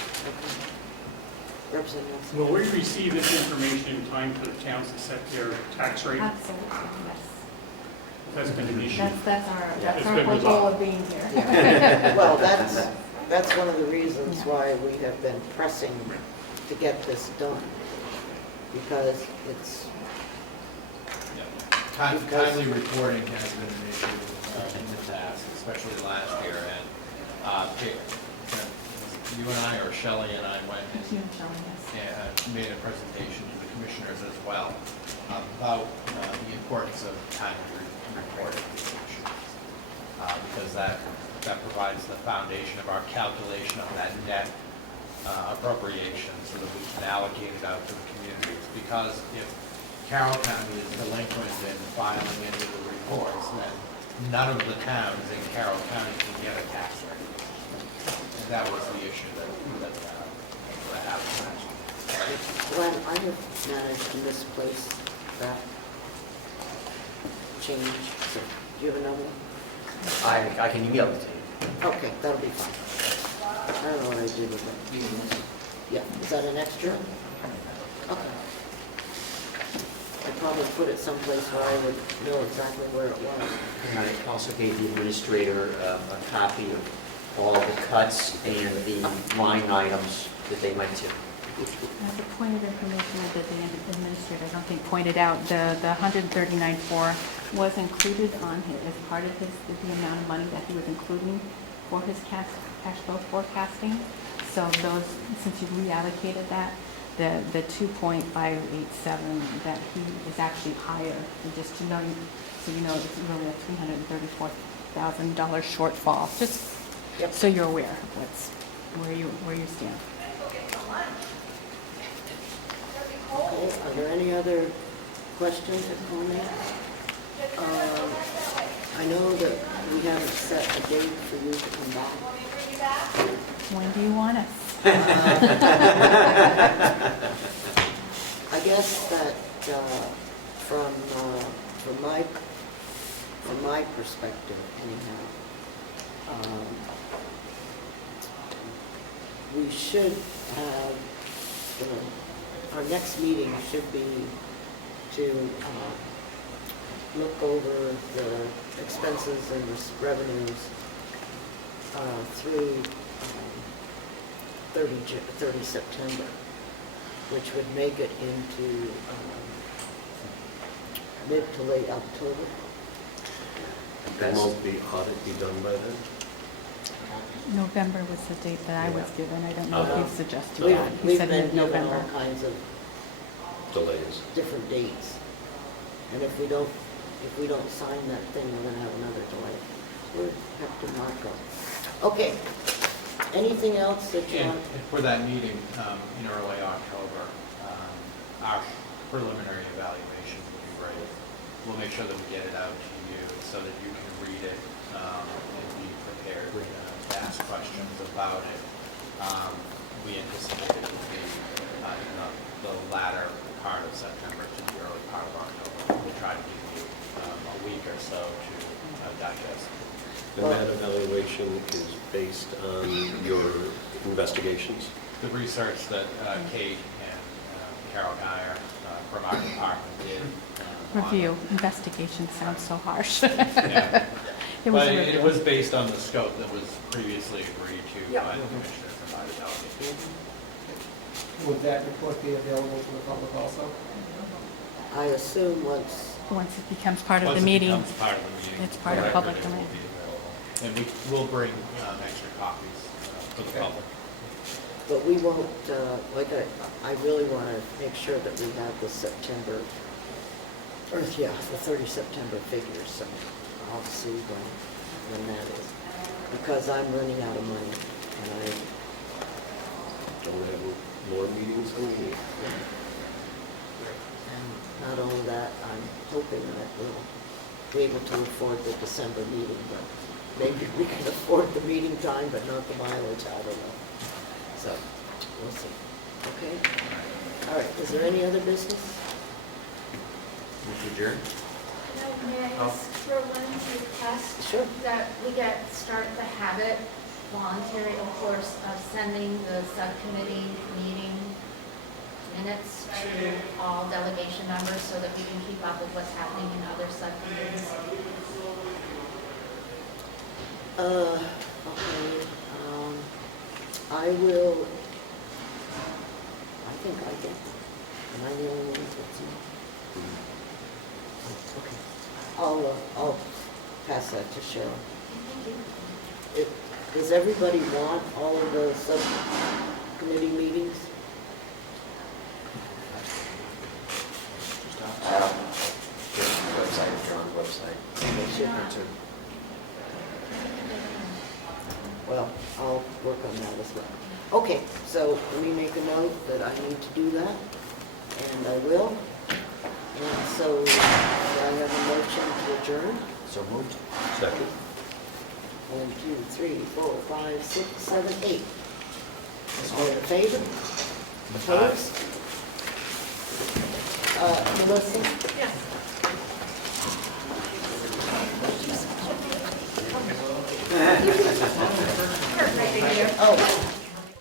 Representative. Will we receive this information in time for the towns to set their tax rate? Absolutely, yes. That's been an issue. That's It's our been whole resolved. goal of being here. Yeah. Well, that's one of the reasons why we have been pressing to get this done, because it's... Timely reporting has been an issue in the past, especially last year. And you and I, or Shelley and I, went and made a presentation to the commissioners as well about the importance of timely reporting these issues, because that provides the foundation of our calculation of that net appropriation so that we can allocate it out to the communities. Because if Carroll County is delinquent in filing any of the reports, then none of the towns in Carroll County can get a tax rate. And that was the issue that happened. Glenn, I have managed to misplace that change. So, do you have another one? I can email it to you. Okay, that'll be fine. I don't know what I did with it. Yeah, is that an extra? Okay. I probably put it someplace where I would know exactly where it was. And I also gave the administrator a copy of all the cuts and the line items that they went to. As a point of information that the administrator, I don't think, pointed out, the 139.4 was included on his, as part of the amount of money that he was including for his cash flow forecasting. So those, since you reallocated that, the 2.587 that he is actually higher, and just to know, so you know it's really a $334,000 shortfall. Just so you're aware of where you stand. Okay, are there any other questions or comments? I know that we haven't set a date for you to come back. When do you want us? I guess that from my perspective, anyhow, we should have, our next meeting should be to look over the expenses and the revenues through 30 September, which would make it into mid to late October. Won't the audit be done by then? November was the date that I was given. I don't know if he suggested We've- that. He we've said been given mid-November. all kinds of Delays. different dates. And if we don't sign that thing, we're gonna have another delay. We're Captain Marco. Okay, anything else that you want? And for that meeting in early October, our preliminary evaluation will be ready. We'll make sure that we get it out to you so that you can read it and be prepared to ask questions about it. We anticipate it will be in the latter part of September to the early part of October. We'll try to give you a week or so to digest. And that evaluation is based on your investigations? The research that Kate and Carol Geyer from our department did. Review. Investigation sounds so harsh. Yeah. It was a But review. it was based on the scope that was previously agreed to Yep. by the commissioners and by the delegation. Would that report be available to the public also? I assume once Once it becomes part of Once the it meeting. becomes part of the meeting, It's part of the public record, it will domain. be available. And we will bring extra copies for the public. But we won't, I really want to make sure that we have the September, the 30 September figures, so I'll see when that is. Because I'm running out of money, and Don't have more meetings than we need. and not only that, I'm hoping that we'll be able to afford the December meeting, but maybe we can afford the meeting time, but not the mileage, I don't know. So, we'll see. Okay? All right, is there any other business? Move to adjourn? May I ask for one request? Sure. That we start the habit, voluntary, of course, of sending the subcommittee meeting minutes to all delegation members so that we can keep up with what's happening in other subcommittees. Okay, I will, I think I get them. Am I the only one that gets them? Okay, I'll pass that to Cheryl. Does everybody want all of the subcommittee meetings? Website, if you're on the website. They should be too. Well, I'll work on that as well. Okay, so let me make a note that I need to do that, and I will. And so, do I have a motion to adjourn? So moved. Second. 1, 2, 3, 4, 5, 6, 7, 8. All in favor? Opposed? Melissa? Yes.